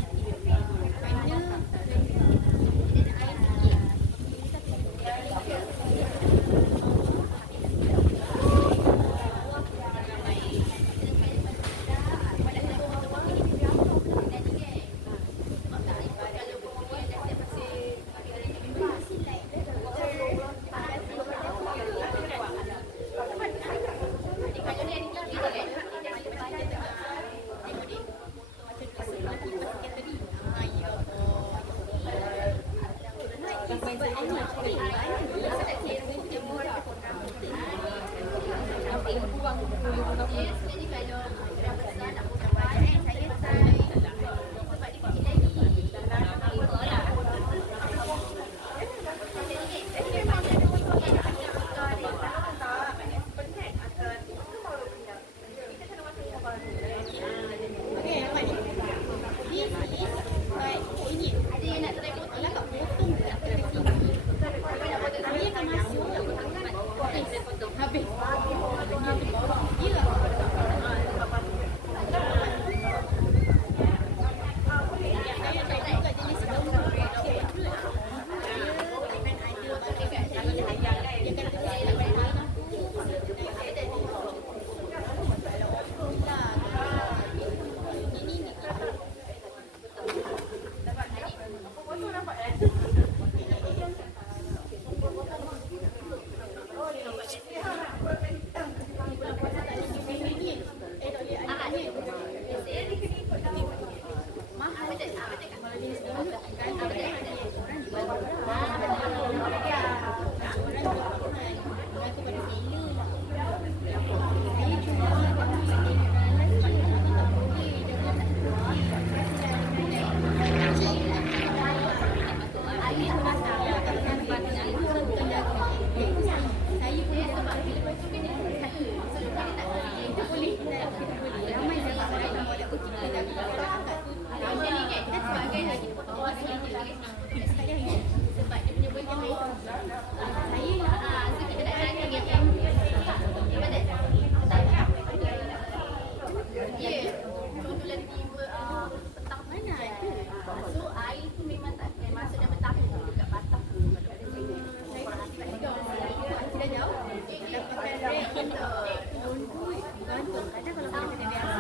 Kita boleh ramai yang saya akan buat kucing. lagi potong bawah sikit sebab dia punya benda saya so kita nak cari yang mana contohlah tiba petang mana ada so air tu memang tak masuk dalam tahu dekat batang Tidak jauh. Dapatkan rate untuk gantung. Kadang kalau kita kena biasa.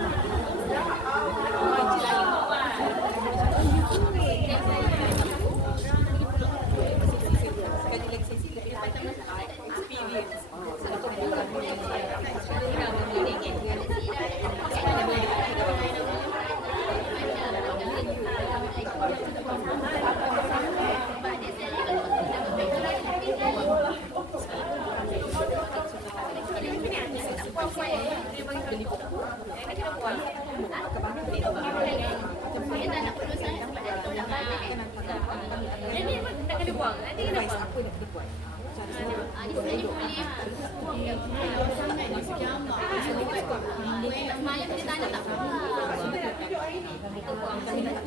Sekali lagi sesi lebih pada experience. Jadi tak kena buang. Nanti kena buang. Apa nak kita buat? di sini boleh Sangat di sejamak. semalam kita tanya tak Kami ada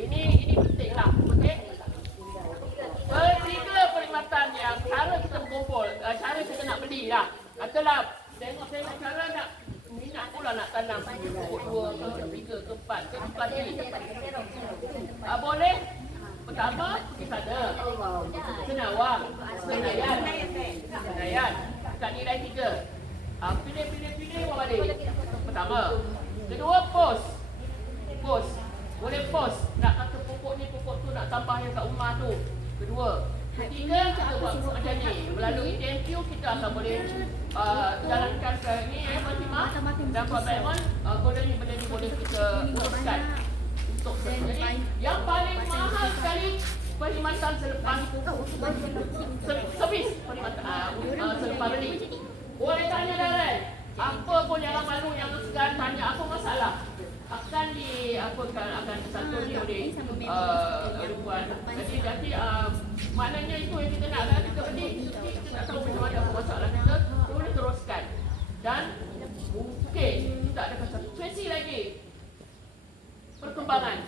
ini pentinglah, okey. Bertiga perkhidmatan yang cara kita berkumpul, cara kita nak beli lah. Katalah tengok cara nak minat pula nak tanam pokok 2 ke 3 ke 4 ke 4 ni. Boleh. Pertama pergi sana. Senawang, Senayan. Kat nilai 3. Pilih buat balik. Pertama. Kedua pos. Boleh pos. Nak kata pokok ni pokok tu nak tambah yang kat rumah tu. Kedua. Ketiga kita buat macam ni. Melalui TMQ kita akan boleh jalankan ke ni Fatimah dan Pak Baimon. Benda ni boleh kita uruskan. Untuk jadi yang paling mahal sekali perkhidmatan selepas servis perkhidmatan selepas beli. Boleh tanya Darren, apa pun jangan malu, yang segan tanya apa masalah. Akan disantuni oleh perempuan. Jadi maknanya itu yang kita nak kan, kita beli, kita tak tahu macam mana apa masalah kita, boleh teruskan. Dan mungkin kita ada satu sesi lagi perkembangan.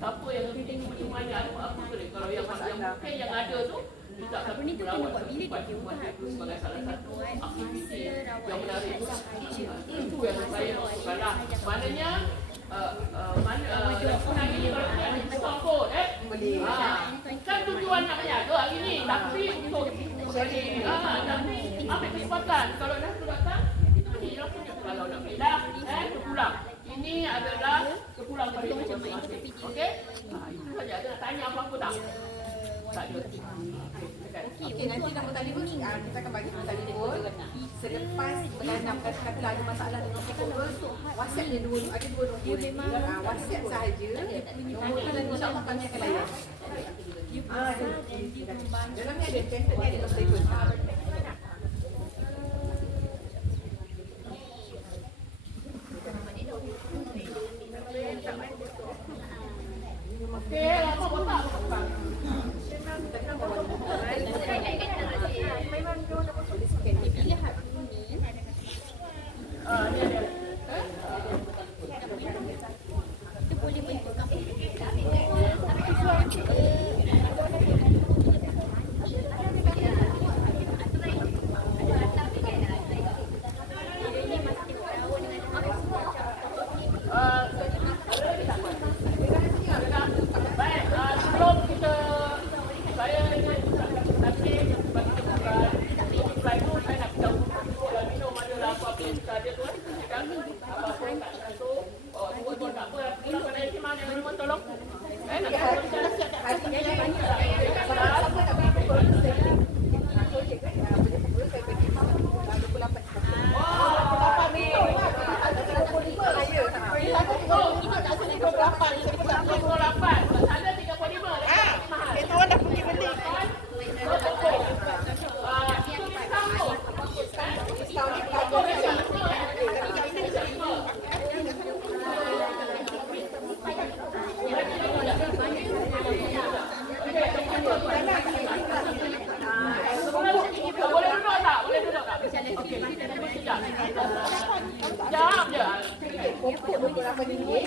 Siapa yang perkembangannya apa boleh. Kalau yang mungkin yang ada tu kita akan melawat sebagai salah satu aktiviti yang menarik. Itu yang saya maksudkanlah. Maknanya sekarang ini kalau kita ada diskon kod kan tujuan nak berniaga hari ni, tapi untuk tapi ambil kesempatan. Kalau dah datang itu beli lah, kalau nak beli dah pulang. Ini adalah kepulangan dari masing-masing. Okey? Itu saja. Ada nak tanya apa-apa tak? Tak ada. Okey, nanti nombor telefon kita akan bagi nombor telefon. Selepas berlanam, katalah ada masalah dengan pokok tu, WhatsApp dia dua, ada dua nombor. WhatsApp sahaja. Nombor tu dan insya-Allah kami akan layan. Dalam ni ada pamphlet ni, ada nombor telefon. Okey, apa pun tak. Jawab je. Pokok RM28.